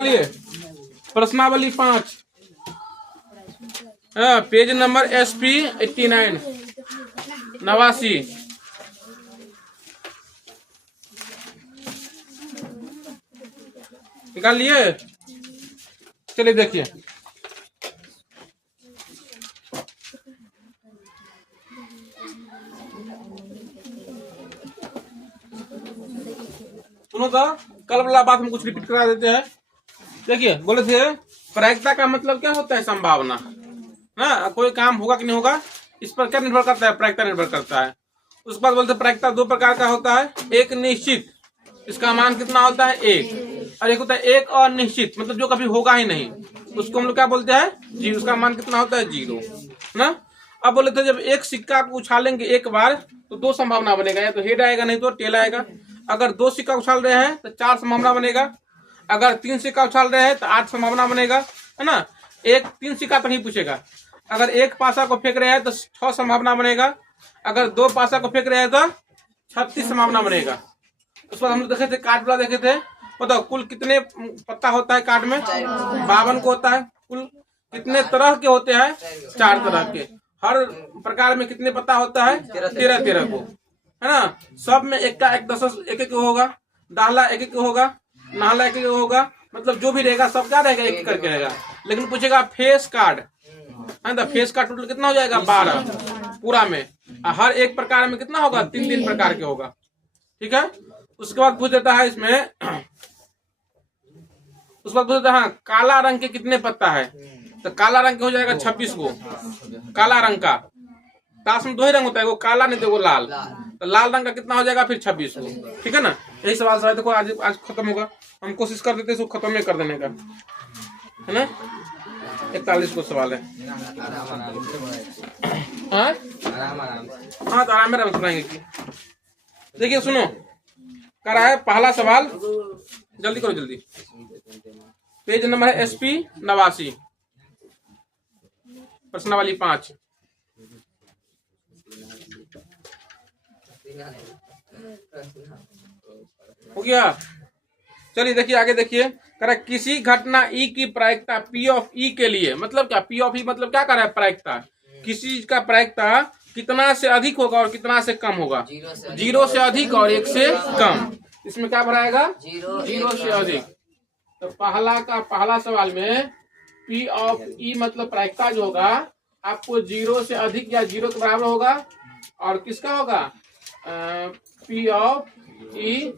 लिए प्रश्नावली 5 page number SP 89 89 निकाल लिए। चलिए देखिए सुनो तो कल वाला बात हम कुछ रिपीट करा देते हैं। देखिए बोले थे प्रायिकता का मतलब क्या होता है? संभावना ना, कोई काम होगा कि नहीं होगा इस पर क्या निर्भर करता है? प्रायिकता निर्भर करता है। उसके बाद बोलते प्रायिकता दो प्रकार का होता है, एक निश्चित, इसका मान कितना होता है? एक, और एक होता है एक अनिश्चित, मतलब जो कभी होगा ही नहीं, उसको हम लोग क्या बोलते हैं? जीरो, उसका मान कितना होता है? जीरो ना। अब बोले थे जब एक सिक्का को उछालेंगे एक बार तो दो संभावना बनेगा, या तो हेड आएगा नहीं तो टेल आएगा। अगर दो सिक्का उछाल रहे हैं तो चार संभावना बनेगा, अगर तीन सिक्का उछाल रहे हैं तो 8 संभावना बनेगा, है ना। एक तीन सिक्का तो नहीं पूछेगा। अगर एक पासा को फेंक रहे हैं तो 6 संभावना बनेगा, अगर दो पासा को फेंक रहे हैं तो 36 संभावना बनेगा। उस पर हम लोग देखे थे कार्ड वाला देखे थे, बताओ कुल कितने पत्ता होता है कार्ड में? 52 को होता है। कुल कितने तरह के होते हैं? 4 तरह के। हर प्रकार में कितने पत्ता होता है? 13 को, है ना। सब में एक का एक 10 एक होगा, डाला एक एक होगा, नाला एक होगा, मतलब जो भी रहेगा सब क्या रहेगा? एक करके रहेगा। लेकिन पूछेगा फेस कार्ड, है ना, फेस कार्ड टोटल कितना हो जाएगा? 12 पूरा में। हर एक प्रकार में कितना होगा? 3 प्रकार के होगा, ठीक है। उसके बाद पूछ देता है इसमें, उसके बाद पूछ देता है काला रंग के कितने पत्ता है? तो काला रंग के हो जाएगा 26 को, काला रंग का। ताश में 2 ही रंग होता है, वो काला नहीं तो वो लाल, तो लाल रंग का कितना हो जाएगा? फिर 26 को, ठीक है ना। यही सवाल सर देखो आज खत्म होगा, हम कोशिश कर देते इसको खत्म ही कर देने का, है ना। 41 को सवाल है। हाँ तो आराम में सुनाएंगे। देखिए सुनो, कर रहा है पहला सवाल, जल्दी करो जल्दी। पेज नंबर है SP 89 प्रश्नावली 5। हो गया। चलिए देखिए आगे देखिए, कह किसी घटना E की प्रायिकता P ऑफ E के लिए, मतलब क्या? P ऑफ E मतलब क्या कर रहा है? प्रायिकता। किसी चीज का प्रायिकता कितना से अधिक होगा और कितना से कम होगा? 0 से अधिक और 1 से कम। इसमें क्या भराएगा? 0 से अधिक। तो पहला सवाल में P ऑफ E मतलब प्रायिकता जो होगा आपको 0 से अधिक या 0 के बराबर होगा, और किसका होगा? P ऑफ E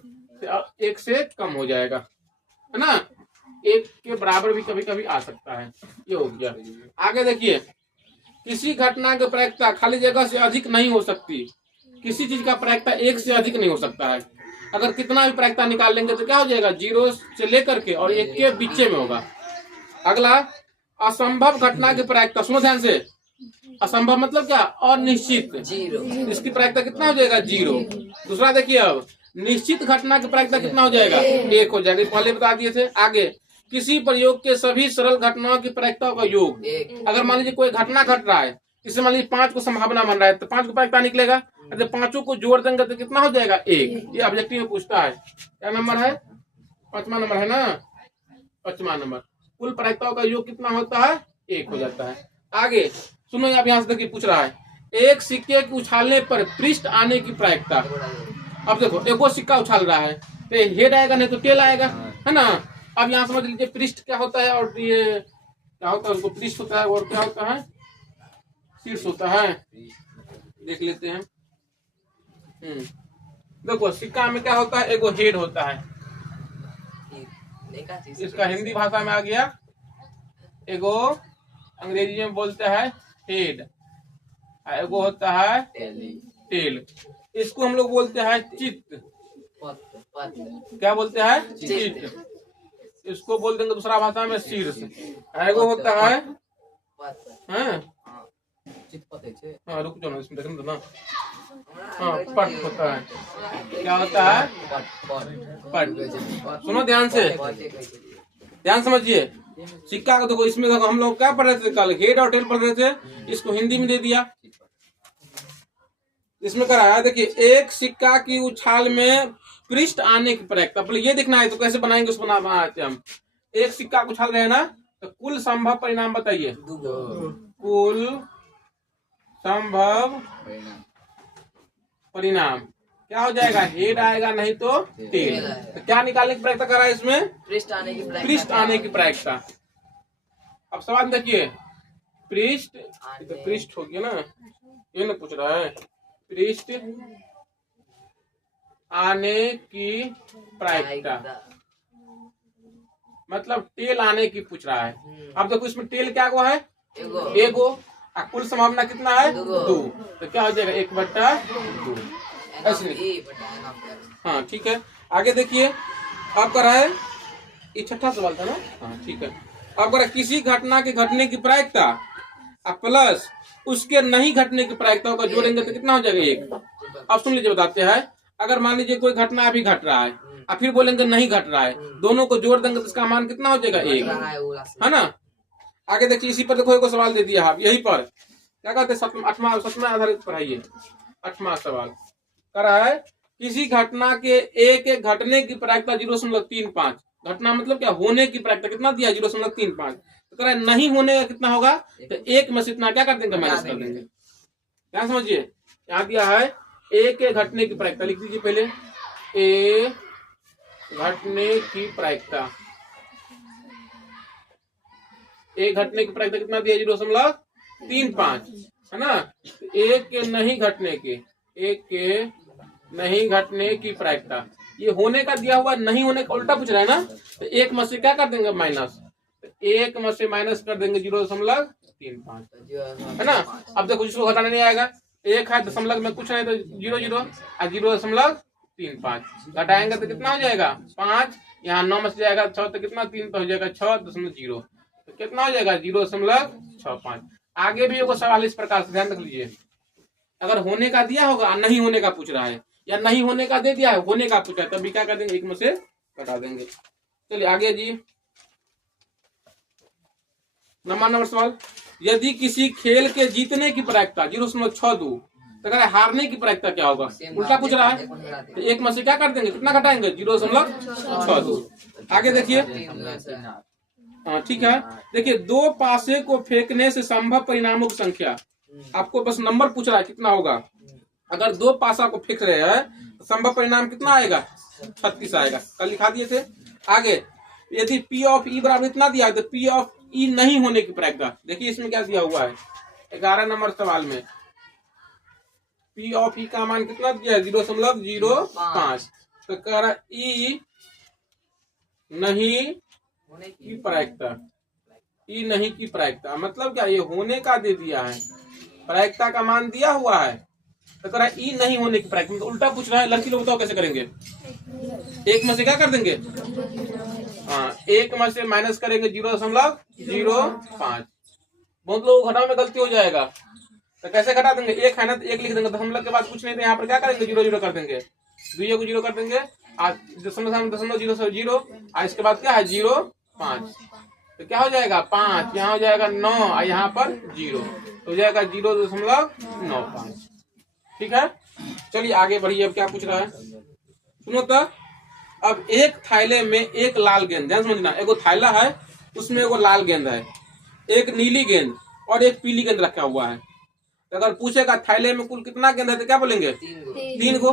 1 से कम हो जाएगा, है ना। 1 के बराबर भी कभी कभी आ सकता है। ये हो गया। आगे देखिए, किसी घटना की प्रायिकता खाली जगह से अधिक नहीं हो सकती। किसी चीज का प्रायिकता 1 से अधिक नहीं हो सकता है। अगर कितना भी प्रायिकता निकाल लेंगे तो क्या हो जाएगा? 0 से लेकर के और 1 के बीच में होगा। अगला, असंभव घटना की प्रायिकता, सुनो ध्यान से, असंभव मतलब क्या? अनिश्चित, इसकी प्रायिकता कितना हो जाएगा? 0। दूसरा देखिए, अब निश्चित घटना की प्रायिकता कितना हो जाएगा? 1 हो जाएगा, पहले बता दिए थे। आगे, किसी प्रयोग के सभी सरल घटनाओं की प्रायिकताओं का योग। अगर मान लीजिए कोई घटना घट रहा है, इससे मान लीजिए 5 को संभावना बन रहा है, तो 5 को प्रायिकता निकलेगा। जब 5 को जोड़ देंगे तो कितना हो जाएगा? 1। ये ऑब्जेक्टिव में पूछता है। क्या नंबर है? 5वां नंबर है ना, 5वां नंबर। कुल प्रायिकताओं का योग कितना होता है? 1 हो जाता है। आगे सुनो, आप यहाँ से देखिए पूछ रहा है, एक सिक्के के उछालने पर पृष्ठ आने की प्रायिकता। अब देखो, एगो सिक्का उछाल रहा है तो हेड आएगा नहीं तो टेल आएगा, है ना। अब यहाँ समझ लीजिए पृष्ठ क्या होता है और ये क्या होता है? उसको पृष्ठ होता है और क्या होता है? शीर्ष होता है। देख लेते हैं। देखो सिक्का में क्या होता है? एगो हेड होता है, इसका हिंदी भाषा में आ गया एगो, अंग्रेजी में बोलते हैं हेड, एगो होता है टेल। इसको हम लोग बोलते हैं चित्त। क्या बोलते हैं? चित्त। इसको बोल देंगे दूसरा भाषा में शीर्ष। एगो होता है रुक जाओ इसमें देखने दो ना। पट होता है। क्या होता है? पट। सुनो ध्यान से, ध्यान समझिए। सिक्का को देखो, इसमें देखो हम लोग क्या पढ़ रहे थे कल? हेड और टेल पढ़ रहे थे, इसको हिंदी में दे दिया। इसमें कराया देखिए, एक सिक्का की उछाल में पृष्ठ आने की प्रायिकता, पहले ये दिखना है तो कैसे बनाएंगे उसको बनाते हम। एक सिक्का उछाल रहे हैं ना, तो कुल संभव परिणाम बताइए। कुल संभव परिणाम क्या हो जाएगा? हेड आएगा नहीं तो टेल। तो क्या निकालने की प्रायिकता कर रहा है इसमें? पृष्ठ आने की प्रायिकता। अब सवाल देखिए, पृष्ठ तो पृष्ठ हो गया ना, ये ना पूछ रहा है। पृष्ठ आने की प्रायिकता मतलब टेल आने की पूछ रहा है। अब देखो इसमें टेल क्या हुआ है? एगो। कुल संभावना कितना है? 2। तो क्या हो जाएगा? 1/2 ऐसे। हाँ ठीक है, आगे देखिए। अब कर रहा है, ये छठा सवाल था ना? हाँ ठीक है। अब कर किसी घटना के घटने की प्रायिकता प्लस उसके नहीं घटने की प्रायिकताओं का जोड़ेंगे तो कितना हो जाएगा? 1। अब सुन लीजिए, बताते हैं। अगर मान लीजिए कोई घटना अभी घट रहा है और फिर बोलेंगे नहीं घट रहा है, दोनों को जोड़ देंगे तो इसका मान कितना हो जाएगा? 1, है ना? आगे देखिए, इसी पर देखो एक सवाल दे दिया आप, यही पर क्या कहते हैं? 8वां आधारित पढ़ाइए। 8वां सवाल कर रहा है, किसी घटना के एक घटने की प्रायिकता 0.35। घटना मतलब क्या? होने की प्रायिकता कितना दिया? 0.35। तो कह रहा है नहीं होने का कितना होगा? तो 1 में से इतना क्या कर देंगे? माइनस कर देंगे। क्या समझिए, यहाँ दिया है ए के घटने की प्रायिकता, लिख दीजिए पहले। ए घटने की प्रायिकता, एक घटने की प्रायिकता कितना दिया? 0.35, है ना? एक के नहीं घटने के, एक के नहीं घटने की प्रायिकता, ये होने का दिया हुआ, नहीं होने का उल्टा पूछ रहा है ना, तो 1 में से क्या कर देंगे? माइनस। तो 1 में से माइनस कर देंगे 0.35, है ना? अब देखो जिसको घटाना नहीं आएगा, 1 है दशमलव में कुछ नहीं तो 0 और 0.35 घटाएंगे तो कितना हो जाएगा? 5। यहाँ 9 में से जाएगा 6 तो कितना? 3 तो हो जाएगा 6.0। तो कितना हो जाएगा? 0.65। आगे भी एगो सवाल इस प्रकार से ध्यान रख लीजिए। अगर होने का दिया होगा, नहीं होने का पूछ रहा है, या नहीं होने का दे दिया है, होने का पूछा है, तभी क्या कर देंगे? 1 में से घटा देंगे। चलिए आगे जी, 9वां सवाल। यदि किसी खेल के जीतने की प्रायिकता 0.62, तो अगर हारने की प्रायिकता क्या होगा? उल्टा पूछ रहा है, तो 1 में से क्या कर देंगे? कितना घटाएंगे? 0.62। आगे देखिए। हाँ ठीक है, देखिए 2 पासे को फेंकने से संभव परिणामों की संख्या, आपको बस नंबर पूछ रहा है कितना होगा। अगर 2 पासा को फेंक रहे हैं तो संभव परिणाम कितना आएगा? 36 आएगा। कल लिखा दिए थे। आगे, यदि P ऑफ E बराबर इतना दिया है तो P ऑफ E नहीं होने की प्रायिकता, देखिए इसमें क्या दिया हुआ है 11 नंबर सवाल में। P ऑफ E का मान कितना दिया है? 0.05। तो कह रहा E नहीं की प्रायिकता, E नहीं की प्रायिकता मतलब क्या? ये होने का दे दिया है, प्रायिकता का मान दिया हुआ है, तो कह रहा है E नहीं होने की प्रायिकता। तो उल्टा पूछ रहा है। लड़की लोग बताओ कैसे करेंगे? 1 में से क्या कर देंगे? हाँ, 1 में से माइनस करेंगे 0.05। बहुत लोग घटाव में गलती हो जाएगा, तो कैसे घटा देंगे? 1 है ना, तो 1 लिख देंगे। दशमलव के बाद कुछ नहीं, तो यहाँ पर क्या करेंगे? 0 कर देंगे। 2 को 0 कर देंगे, आज दशमलव 0 और इसके बाद क्या है? 0.5। तो क्या हो जाएगा? 5। यहाँ हो जाएगा 9 और यहाँ पर 0, तो हो जाएगा 0.95। ठीक है, चलिए आगे बढ़िए। अब क्या पूछ रहा है सुनो तो। अब एक थैले में एक लाल गेंद, ध्यान समझना, एगो थैला है, उसमें एगो लाल गेंद है, एक नीली गेंद और एक पीली गेंद रखा हुआ है। तो अगर पूछेगा थैले में कुल कितना गेंद है, तो क्या बोलेंगे? 3 गो।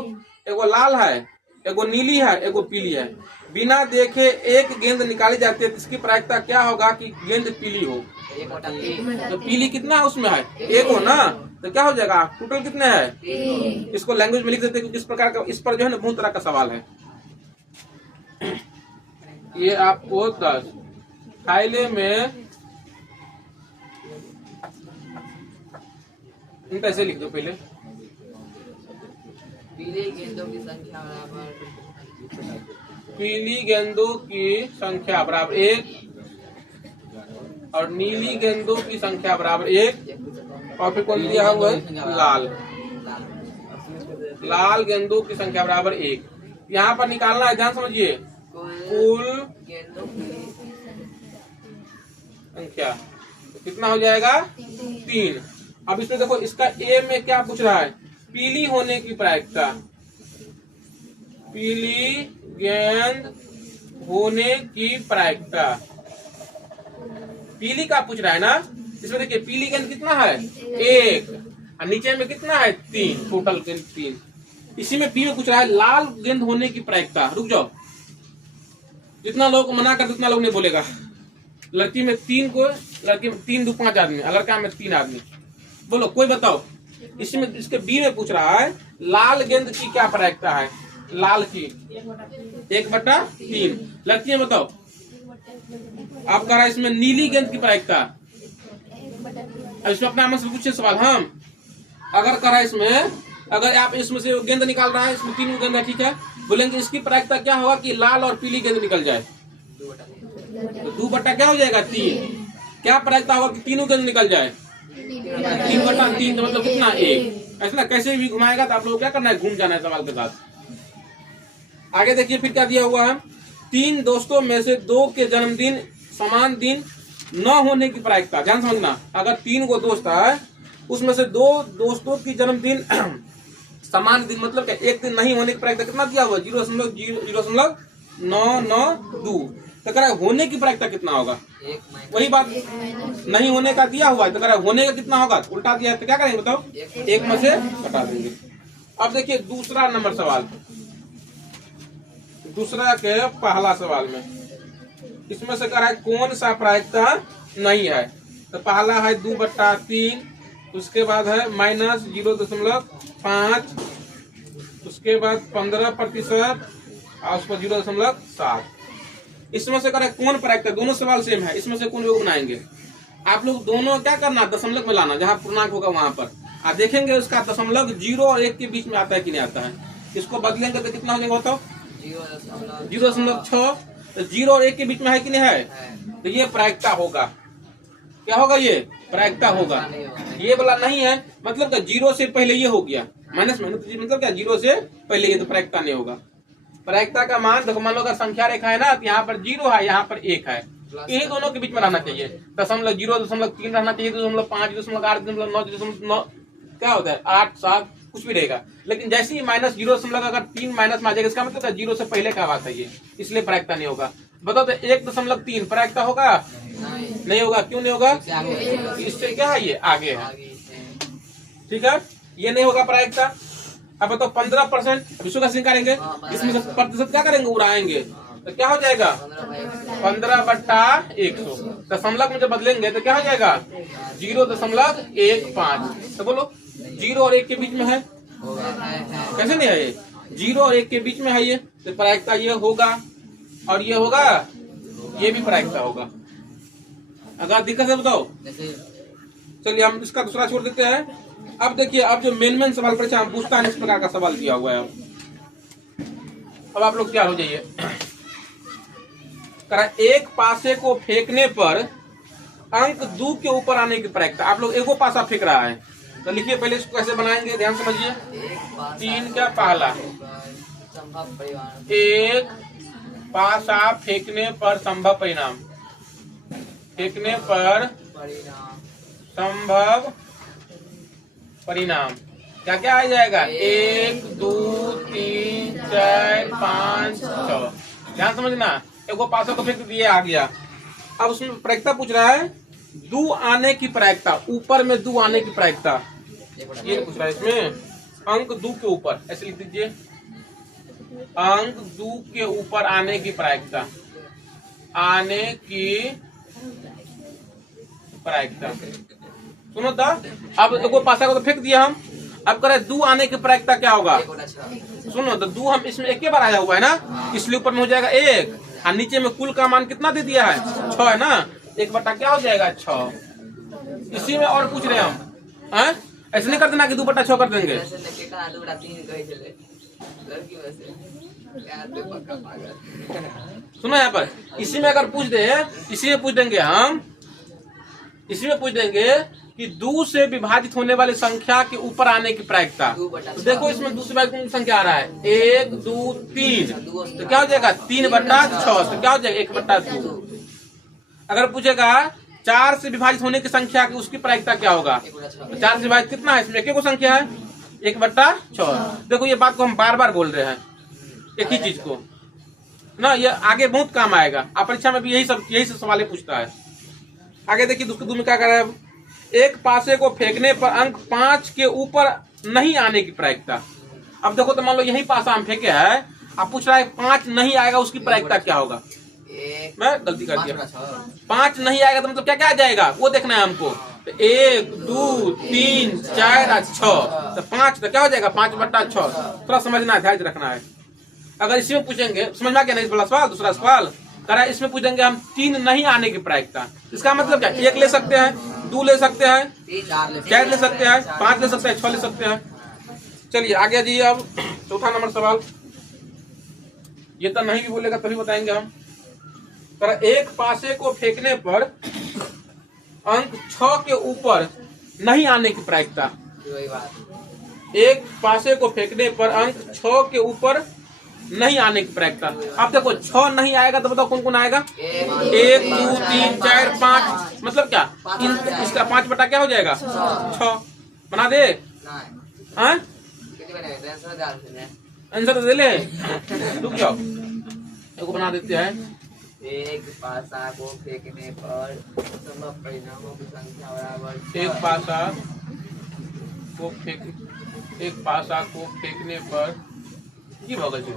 एगो लाल है, एगो नीली है, एगो पीली है। बिना देखे एक गेंद निकाली जाती है, इसकी प्रायिकता क्या होगा कि गेंद पीली हो? तो पीली कितना उसमें है? 1 हो ना, तो क्या हो जाएगा? टोटल कितने हैं? इसको लैंग्वेज में लिख देते हैं, किस प्रकार का, इस पर जो है ना बहुत तरह का सवाल है। ये आपको 10 थैले में ऐसे लिख दो पहले। पीले गेंदों की संख्या बराबर, पीली गेंदों की संख्या बराबर 1 और नीली गेंदों की संख्या बराबर 1। और फिर कौन दिया हुआ है? लाल। लाल गेंदों की संख्या बराबर 1। यहाँ पर निकालना है, ध्यान समझिए, कुल गेंदों की संख्या तो कितना हो जाएगा? 3। अब इसमें देखो, इसका ए में क्या पूछ रहा है? पीली होने की प्रायिकता, पीली गेंद होने की प्रायिकता। पीली का पूछ रहा है ना, इसमें देखिए पीली गेंद कितना है 1 और नीचे में कितना है 3, टोटल गेंद 3। इसी में बी में पूछ रहा है लाल गेंद होने की प्रायिकता। रुक जाओ, जितना लोग को मना कर उतना लोग नहीं बोलेगा। लड़की में 3 को, लड़की में 3 2 5 आदमी, लड़का में 3 आदमी। बोलो कोई बताओ, इसमें इसके बी में पूछ रहा है लाल गेंद की क्या प्रायिकता है, लाल की 1/3। लड़की में बताओ, आप कह रहा है इसमें नीली गेंद की प्रायिकता। अब इसमें अपना मन से पूछे सवाल हम, अगर कह रहा है इसमें, अगर आप इसमें से गेंद निकाल रहा है, इसमें 3 गेंद है, ठीक है, बोलेंगे इसकी प्रायिकता क्या होगा कि लाल और पीली गेंद निकल जाए, तो 2 क्या हो जाएगा 3। क्या प्रायिकता होगा कि 3 गेंद निकल जाए 3/3, तो मतलब कितना 1। ऐसा कैसे भी घुमाएगा तो आप लोग क्या करना है, घूम जाना है सवाल के साथ। आगे देखिए फिर क्या दिया हुआ है, 3 दोस्तों में से 2 के जन्मदिन समान दिन न होने की प्रायिकता। ध्यान समझना, अगर 3 को दोस्त है, उसमें से 2 दोस्तों की जन्मदिन समान दिन मतलब क्या, एक दिन नहीं होने की प्रायिकता कितना दिया हुआ 0.992। तो कह रहा है होने की प्रायिकता कितना होगा, वही बात नहीं होने का दिया हुआ है, तो कह रहा है होने का कितना होगा, उल्टा दिया है तो क्या करेंगे बताओ, 1 में से घटा देंगे। अब देखिए दूसरा नंबर सवाल, दूसरा के पहला सवाल में इसमें से कह रहा है कौन सा प्रायिकता नहीं है। तो पहला है 2/3, उसके बाद है -0.5, उसके बाद 15% और उस पर 0.7। इसमें से कह रहा है कौन प्रायिकता, दोनों सवाल सेम है, इसमें से कौन योग बनाएंगे। आप लोग दोनों क्या करना, दशमलव में लाना, जहाँ पूर्णांक होगा वहां पर आप देखेंगे उसका दशमलव 0 और 1 के बीच में आता है कि नहीं आता है। इसको बदलेंगे तो कितना हो जाएगा बताओ 0.6। तो 0 और 1 के बीच में है कि नहीं है, तो ये प्रायिकता होगा। क्या होगा, ये प्रायिकता होगा। ये वाला नहीं है, मतलब क्या 0 से पहले ये हो गया, माइनस में मतलब क्या 0 से पहले ये, तो प्रायिकता नहीं होगा। प्रायिकता का मान देखो, मान लो अगर संख्या रेखा है ना, तो यहाँ पर 0 है, यहाँ पर 1 है, यही दोनों के बीच में रहना चाहिए। 0.0.3 रहना चाहिए, 0.5, 0.8, 0.9, क्या होता है 8 7 कुछ भी रहेगा। लेकिन जैसे ही -0 अगर 3 माइनस में आ जाएगा, इसका मतलब 0 से पहले का बात है ये, इसलिए प्रायिकता नहीं होगा। बताओ तो 1.3 प्रायिकता होगा, नहीं होगा। क्यों नहीं होगा, इससे क्या है ये आगे है, ठीक है, ये नहीं होगा प्रायिकता। अब बताओ 15% विश्व का सिंह करेंगे, इसमें से प्रतिशत क्या करेंगे, उड़ाएंगे, तो क्या हो जाएगा 15/100। दशमलव में जब बदलेंगे तो क्या हो जाएगा 0.15। तो बोलो 0 और 1 के बीच में है, कैसे नहीं है ये, 0 और 1 के बीच में है ये, तो प्रायिकता ये होगा और ये होगा, ये भी प्रायिकता होगा। अगर दिक्कत है बताओ, चलिए हम इसका दूसरा छोड़ देते हैं। अब देखिए, अब जो मेन सवाल परीक्षा हम पूछता है, इस प्रकार का सवाल दिया हुआ है। अब आप लोग क्या हो जाइए, एक पासे को फेंकने पर अंक 2 के ऊपर आने की प्रायिकता। आप लोग एगो पासा फेंक रहा है, तो लिखिए पहले इसको कैसे बनाएंगे, ध्यान समझिए। 3 क्या पहला, एक पासा फेंकने पर संभव परिणाम, फेंकने पर संभव परिणाम क्या क्या आ जाएगा, 1 2 3 4 5 6। ध्यान समझना, एगो पासों को फेंक दिए आ गया। अब उसमें प्रायिकता पूछ रहा है 2 आने की प्रायिकता, ऊपर में 2 आने की प्रायिकता, ये पूछ रहा है इसमें। अंक 2 के ऊपर ऐसे लिख दीजिए, अंक 2 के ऊपर आने की प्रायिकता, आने की प्रायिकता। सुनो तो, अब एगो पासा को तो फेंक दिया हम, अब करे 2 आने की प्रायिकता क्या होगा। सुनो तो 2 हम इसमें एक ही बार आया हुआ है ना, इसलिए ऊपर में हो जाएगा 1 और नीचे में कुल का मान कितना दे दिया है 6 है ना, 1/, क्या हो जाएगा 6। इसी में और पूछ रहे हम, ऐसे नहीं कर देना कि 2/6 कर देंगे। सुनो यहाँ पर, इसी में अगर पूछ दे, इसी में पूछ देंगे हम, इसी में पूछ देंगे कि 2 से विभाजित होने वाली संख्या के ऊपर आने की प्रायिकता। तो देखो इसमें 2 से विभाजित संख्या आ रहा है 1 2 3, तो क्या हो जाएगा 3/6, तो क्या हो जाएगा 1/2। अगर पूछेगा 4 से विभाजित होने की संख्या की उसकी प्रायिकता क्या होगा, तो 4 से विभाजित कितना है, इसमें एक संख्या है 1/6। देखो ये बात को हम बार बार बोल रहे हैं, एक ही चीज को ना, ये आगे बहुत काम आएगा। आप परीक्षा में भी यही सब सवाल पूछता है। आगे देखिए दूसरे दूर में क्या कर रहा है अब? एक पासे को फेंकने पर अंक 5 के ऊपर नहीं आने की प्रायिकता। अब देखो तो मान लो यही पासा हम फेंके है, आप पूछ रहा है 5 नहीं आएगा उसकी प्रायिकता क्या होगा। एक मैं गलती कर दिया, 5 5 नहीं आएगा तो मतलब क्या क्या आ जाएगा वो देखना है हमको। तो 1 2 3 4 और 6, तो 5 तो क्या हो जाएगा 5/6। थोड़ा समझना है, ध्यान से रखना है। अगर इसमें पूछेंगे, समझ में आ गया नहीं इस वाला सवाल। दूसरा सवाल कह रहा है इसमें पूछेंगे हम 3 नहीं आने की प्रायिकता। इसका मतलब क्या, 1 ले सकते हैं, 2 ले सकते हैं, 4 ले सकते हैं, 5 ले सकते हैं, 6 ले सकते हैं। चलिए आगे जी। अब चौथा नंबर सवाल, ये तो नहीं भी बोलेगा तभी बताएंगे हम। पर एक पासे को फेंकने पर अंक 6 के ऊपर नहीं आने की प्रायिकता। वही बात। एक पासे को फेंकने पर अंक 6 के ऊपर नहीं आने की प्रायिकता। अब देखो 6 नहीं आएगा तो बताओ कौन कौन आएगा। 1 2 3 4 5, मतलब क्या इसका 5 बटा क्या हो जाएगा 6। बना दे हाँ? आंसर तो दे ले, रुक जाओ एगो बना देते हैं। एक पासा को फेंकने पर संभव परिणामों की संख्या बराबर एक पासा को फेंकने पर की भगत है,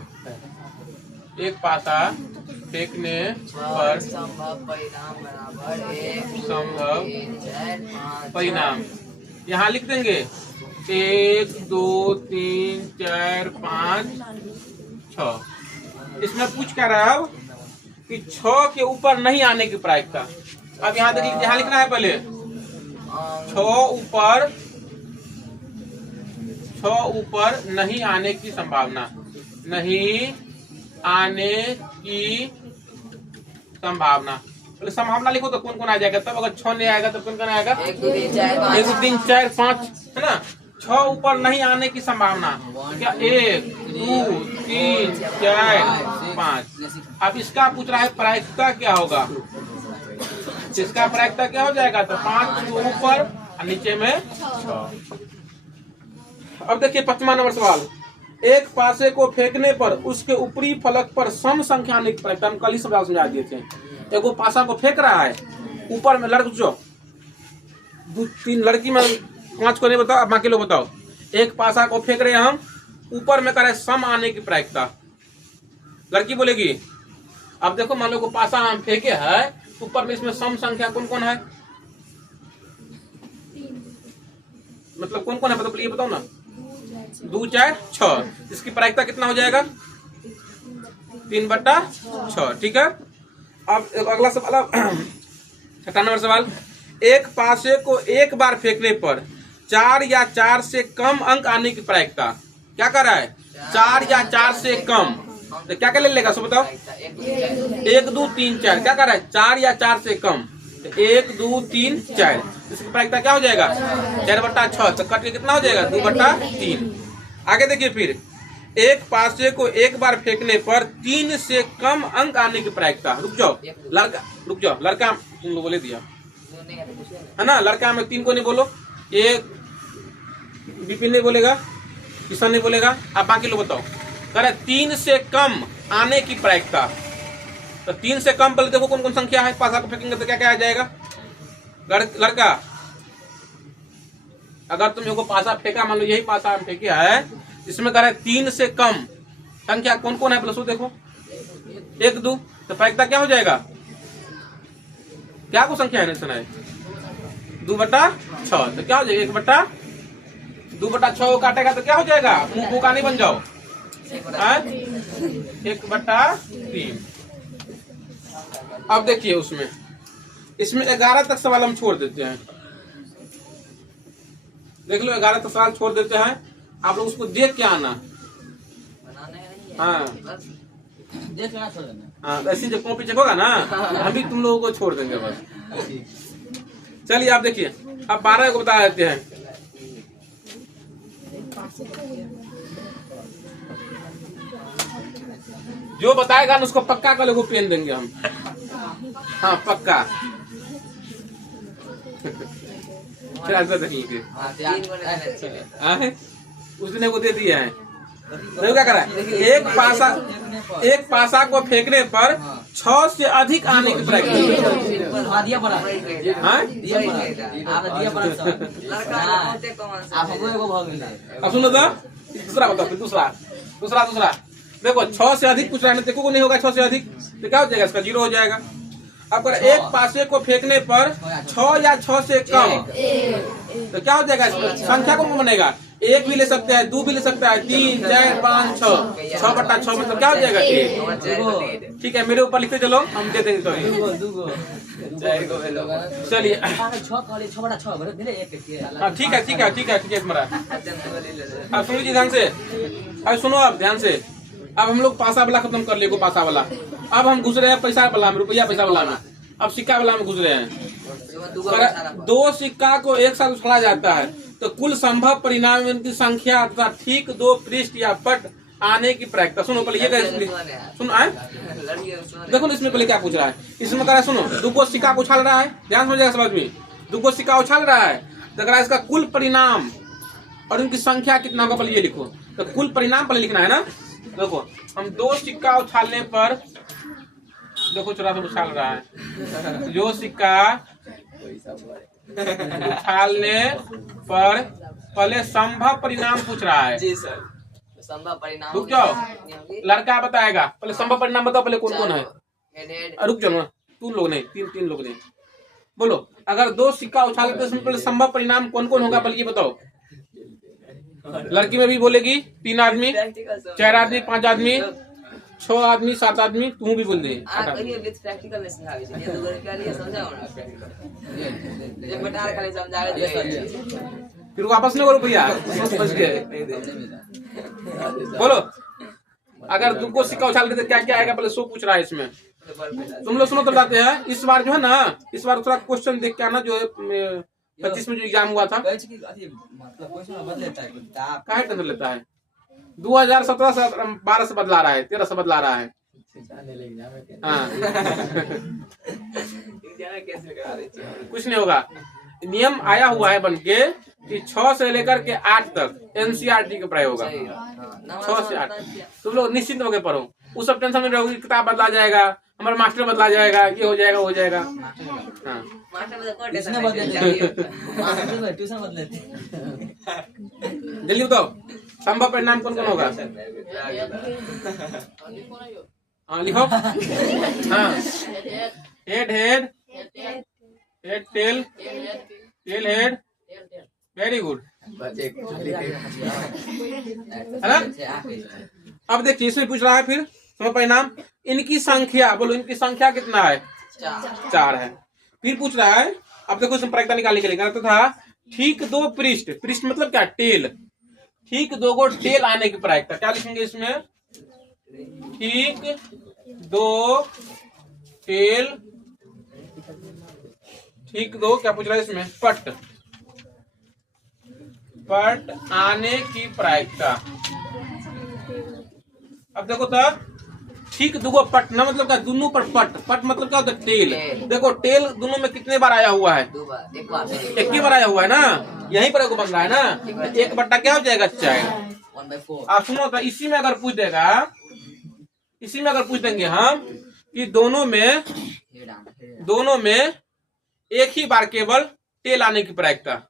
एक पासा फेंकने पर संभव परिणाम बराबर 1 संभव 3 4 5 परिणाम। यहाँ लिख देंगे 1 2 3 4 5 6। इसमें पूछ क्या रहा है अब कि 6 के ऊपर नहीं आने की प्रायिकता। अब यहाँ देखिए, यहाँ लिखना है पहले 6 ऊपर नहीं आने की संभावना, नहीं आने की संभावना। पहले संभावना लिखो तो कौन कौन आ जाएगा। तब अगर 6 नहीं आएगा तो कौन कौन आएगा 1 2 3 4 5 1 2 3 4 5, है ना। 6 ऊपर नहीं आने की संभावना क्या 1 2 3 4 5। अब इसका पूछ रहा है प्रायिकता क्या होगा। इसका प्रायिकता क्या हो जाएगा, तो 5 ऊपर और नीचे में 6। अब देखिए 5वां नंबर सवाल, एक पासे को फेंकने पर उसके ऊपरी फलक पर सम संख्या आने की प्रायिकता। हम कल ही समझा दिए थे। एगो पासा को फेंक रहा है, ऊपर में लड़की जो 2 3 लड़की में 5 को नहीं बताओ, अब बाकी लोग बताओ। एक पासा को फेंक रहे हैं हम, ऊपर में करे सम आने की प्रायिकता। लड़की बोलेगी। अब देखो मान लो को पासा हम फेंके है, ऊपर में इसमें सम संख्या कौन कौन है, मतलब कौन कौन है मतलब ये बताओ ना। 2 4 6, इसकी प्रायिकता कितना हो जाएगा 3/6। ठीक है। अब अगला सवाल, 6वां नंबर सवाल, एक पासे को एक बार फेंकने पर 4 या 4 से कम अंक आने की प्रायिकता। क्या कर रहा है 4 या 4 से कम, तो क्या क्या ले लेगा सो बताओ। 1 2 3 4, क्या कर रहा है 4 या 4 से कम, तो 1 2 3 4, इसकी प्रायिकता क्या हो जाएगा 4/6। तो कट के कितना हो जाएगा 2/3। आगे देखिए फिर, एक पासे को एक बार फेंकने पर 3 से कम अंक आने की प्रायिकता। रुक जाओ लड़का तुम लोग बोले दिया है ना, लड़का में 3 को नहीं बोलो। एक विपिन नहीं बोलेगा, किशन नहीं बोलेगा, आप बाकी लोग बताओ। कह रहे 3 से कम आने की प्रायिकता। तो 3 से कम पहले देखो कौन कौन संख्या है। पासा को फेंकेंगे तो क्या क्या आ जाएगा। लड़का अगर तुम को पासा फेंका, मान लो यही पासा हम फेंके है, इसमें कह रहे 3 से कम संख्या कौन कौन है प्लस वो देखो 1 2, तो प्रायिकता क्या हो जाएगा, क्या को संख्या है निशान है 2/6। तो क्या हो जाएगा 1/2/6 को काटेगा तो क्या हो जाएगा, मुंह को का नहीं बन जाओ 1/3। अब देखिए उसमें इसमें 11 तक सवाल हम छोड़ देते हैं। देख लो 11 तक सवाल छोड़ देते हैं, आप लोग उसको देख के आना। हाँ देख लेना, छोड़ देना। हाँ, ऐसी जब कॉपी चेक होगा ना हम भी तुम लोगों को छोड़ देंगे बस। चलिए आप देखिए, अब 12 को बता देते हैं। जो बताएगा ना उसको पक्का कल को पेन देंगे हम। हाँ पक्का। फिर आंसर देख लीजिए। उसने को दे दिया है। तो क्या करा है, एक पासा को फेंकने पर 6 से अधिक आने की प्राइक्ता। दिया पड़ा हाँ दिया पड़ा आप दिया पड़ा सब लड़का बहुते कॉमन आप हमको एगो भाग मिला अब सुनो तो दूसरा बताओ फिर दूसरा दूसरा दूसरा देखो 6 से अधिक पूछ रहा है ना, देखो को नहीं होगा 6 से अधिक तो क्या हो जाएगा इसका 0 हो जाएगा। अब अगर एक पासे को फेंकने पर 6 या 6 से कम तो क्या हो जाएगा इसमें संख्या को बनेगा, 1 भी ले सकते हैं, 2 भी ले सकता है, 3 4 5 6 6/6 मतलब क्या हो जाएगा 1। ठीक है मेरे ऊपर लिखते चलो हम दे देंगे तो दूगो चलिए 6 कहले 6/6 भरे दिले एक के हाँ ठीक है ठीक है ठीक है ठीक है तुम्हारा। अब सुन लीजिए ध्यान से, अब सुनो आप ध्यान से। अब हम लोग पासा वाला खत्म कर लिए पासा वाला, अब हम घुस रहे हैं पैसा वाला में, रुपया पैसा वाला में, अब सिक्का वाला में घुस रहे हैं। अगर 2 सिक्का को एक साथ उछाला जाता है तो कुल संभव परिणाम की संख्या तथा ठीक 2 पृष्ठ या पट आने की प्रायिकता। सुनो पहले ये सुन आए देखो इसमें पहले क्या पूछ रहा है, इसमें कह रहा है सुनो 2 सिक्का को उछाल रहा है, ध्यान समझेगा समझ में, 2 सिक्का उछाल रहा है तो अगर इसका कुल परिणाम और उनकी संख्या कितना होगा पहले ये लिखो। तो कुल परिणाम पहले लिखना है ना। देखो हम 2 सिक्का उछालने पर देखो चुरा सब उछाल रहा है, जो सिक्का उछालने पर पहले संभव परिणाम पूछ रहा है। जी सर संभव परिणाम रुक जाओ लड़का बताएगा, पहले संभव परिणाम बताओ पहले कौन कौन है। रुक जाओ ना 2 लोग नहीं 3 लोग नहीं बोलो। अगर 2 सिक्का उछाले तो उसमें पहले संभव परिणाम कौन कौन होगा पहले ये बताओ। लड़की में भी बोलेगी 3 आदमी 4 आदमी 5 आदमी 6 आदमी 7 आदमी, तू भी बोल दे। प्रैक्टिकल में समझावे छै, ये 2 लड़का लिए समझाओ ना प्रैक्टिकल एक बटार खाली समझावे दे फिर वापस नहीं करो भैया समझ के बोलो। अगर 2 सिक्का उछाल के क्या क्या आएगा पहले 100 पूछ रहा है इसमें। तुम लोग सुनो तो बताते हैं इस बार जो है ना, इस बार थोड़ा क्वेश्चन देख के आना जो 25 में जो एग्जाम हुआ था मतलब क्वेश्चन बदल लेता है काहे टेंशन लेता है। 2017 से 12 से बदला रहा है, 13 से बदला रहा है। हाँ कुछ नहीं होगा, नियम आया हुआ है बन के कि 6 से लेकर के 8 तक एनसीईआरटी का पढ़ाई होगा। 6 से 8 तुम लोग निश्चिंत होकर पढ़ो, उस सब टेंशन में रहोगे किताब बदला जाएगा, हमारा मास्टर बदला जाएगा, ये हो जाएगा हो जाएगा। हाँ ट्यूशन बदले जल्दी बताओ संभव परिणाम कौन कौन होगा। हाँ लिखो। हाँ head head head tail tail head, very good है ना। अब देखिए इसमें पूछ रहा है फिर संभव परिणाम, इनकी संख्या बोलो, इनकी संख्या कितना है 4 है। फिर पूछ रहा है अब देखो इसमें प्रायिकता निकालने के लिए कहता था ठीक 2 पृष्ठ, पृष्ठ मतलब क्या टेल, ठीक 2 गो टेल आने की प्रायिकता। क्या लिखेंगे इसमें, ठीक 2 टेल, ठीक 2 क्या पूछ रहा है इसमें पट, पट आने की प्रायिकता। अब देखो तब ठीक 2 पट ना मतलब क्या दोनों पर पट, पट मतलब क्या होता है टेल। देखो टेल दोनों में कितने बार आया हुआ है, एक ही बार आया हुआ है ना, यहीं पर बन रहा है ना, 1 बट्टा क्या हो जाएगा 4। आप सुनो तो इसी में अगर पूछ देगा, इसी में अगर पूछ देंगे हम कि दोनों में एक ही बार केवल टेल आने की प्रायिकता,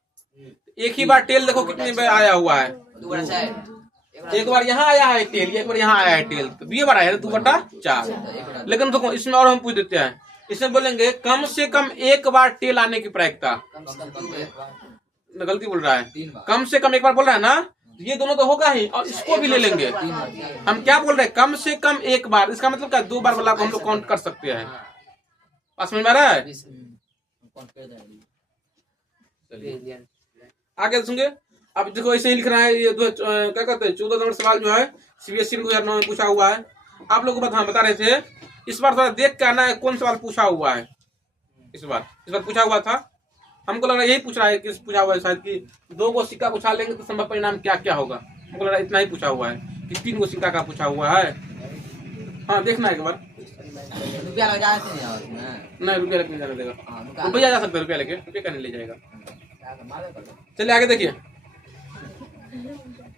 एक ही बार टेल देखो कितने बार आया हुआ है, एक बार यहाँ आया है टेल, एक बार यहाँ आया है टेल, तो 2 बार आया है 2/4। लेकिन देखो इसमें और हम पूछ देते हैं, इसमें बोलेंगे कम से कम 1 बार टेल आने की प्रायिकता। गलती बोल रहा है, कम से कम 1 बार बोल रहा है ना, ये दोनों तो होगा ही और इसको भी ले लेंगे। हम क्या बोल रहे हैं कम से कम 1 बार, इसका मतलब क्या 2 बार वाला को हम लोग काउंट कर सकते हैं। पास में आ रहा है, आगे सुनिए। अब देखो ऐसे ही लिख रहा है ये क्या कहते हैं 14 नंबर सवाल जो है सीबीएसई 2009 में पूछा हुआ है। आप लोगों को बता रहे थे, इस बार थोड़ा देख के आना है कौन सवाल पूछा हुआ है। इस बार पूछा हुआ था, हमको लग रहा है यही पूछ रहा है कि पूछा हुआ है शायद कि 2 गो सिक्का उछाल लेंगे तो संभव परिणाम क्या क्या होगा। हमको लग रहा है इतना ही पूछा हुआ है कि 3 गो सिक्का का पूछा हुआ है। हाँ देखना एक बार, रुपया लगा नहीं रुपया लेके नहीं जाने देगा, रुपया जा सकता है, रुपया लेके रुपया नहीं ले जाएगा। चलिए आगे देखिए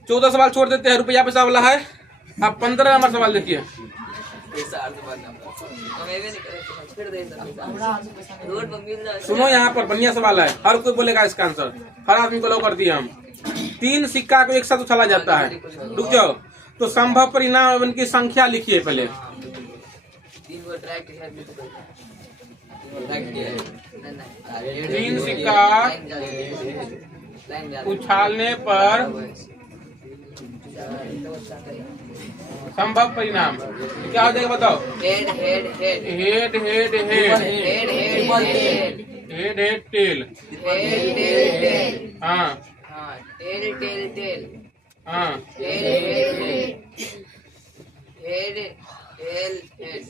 14 सवाल छोड़ देते हैं, रुपया पैसा वाला है। अब 15 नंबर सवाल देखिए, पैसा अर्थ बनना हम ये नहीं करे छोड़ दे रोड पर मिल जाए। सुनो यहाँ पर बढ़िया सवाल है, हर कोई बोलेगा इसका आंसर, हर आदमी को लो कर दिया हम। 3 सिक्का को एक साथ उछाला जाता है, रुक जाओ, तो संभव परिणाम एवं की संख्या लिखिए पहले। 3 को ट्रैक है 3 सिक्का उछालने पर संभव परिणाम क्या हो जाएगा बताओ? Head head head head head head head head head head head tail. Head tail tail हाँ हाँ टेल टेल टेल हाँ head head head tail head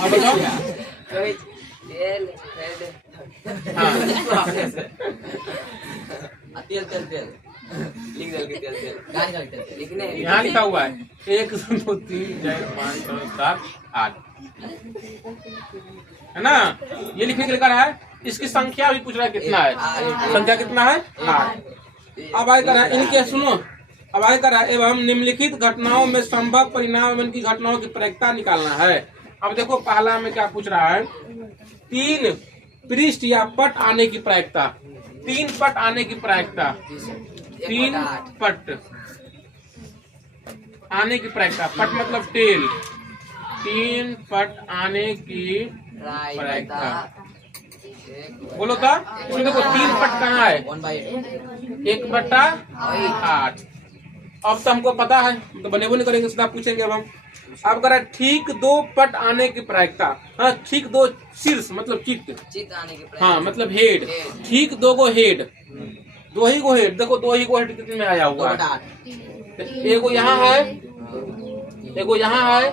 अब बताओ। टेल हेड हाँ तेल तेल तेल लिख दल के तेल तेल गाड़ी गाड़ी तेल लिखने हैं। यहाँ लिखा हुआ है 1 2 3 4 5 6 7 8 है ना, ये लिखने के लिए कहा है। इसकी संख्या भी पूछ रहा है कितना है, संख्या कितना है 8। अब आगे कर रहा है इनके, सुनो अब आगे कर रहा है एवं निम्नलिखित घटनाओं में संभव परिणाम एवं की घटनाओं की प्रायिकता निकालना है। अब देखो पहला में क्या पूछ रहा है, 3 पृष्ठ या पट आने की प्रायिकता, 3 पट आने की प्रायिकता, 3 पट आने की प्रायिकता, पट मतलब टेल, 3 पट आने की प्रायिकता। बोलो तो इसमें देखो 3 पट कहाँ है, 1/8। अब तो हमको पता है, तो बने वो नहीं करेंगे, सीधा पूछेंगे अब हम। अब करा ठीक 2 पट आने की प्रायिकता, हाँ ठीक 2 शीर्ष मतलब चित्त, चित आने के हाँ मतलब हेड, ठीक 2 गो हेड, 2 ही गो हेड, देखो 2 ही गो हेड कितने में आया हुआ है, एगो यहाँ है, एगो यहाँ है,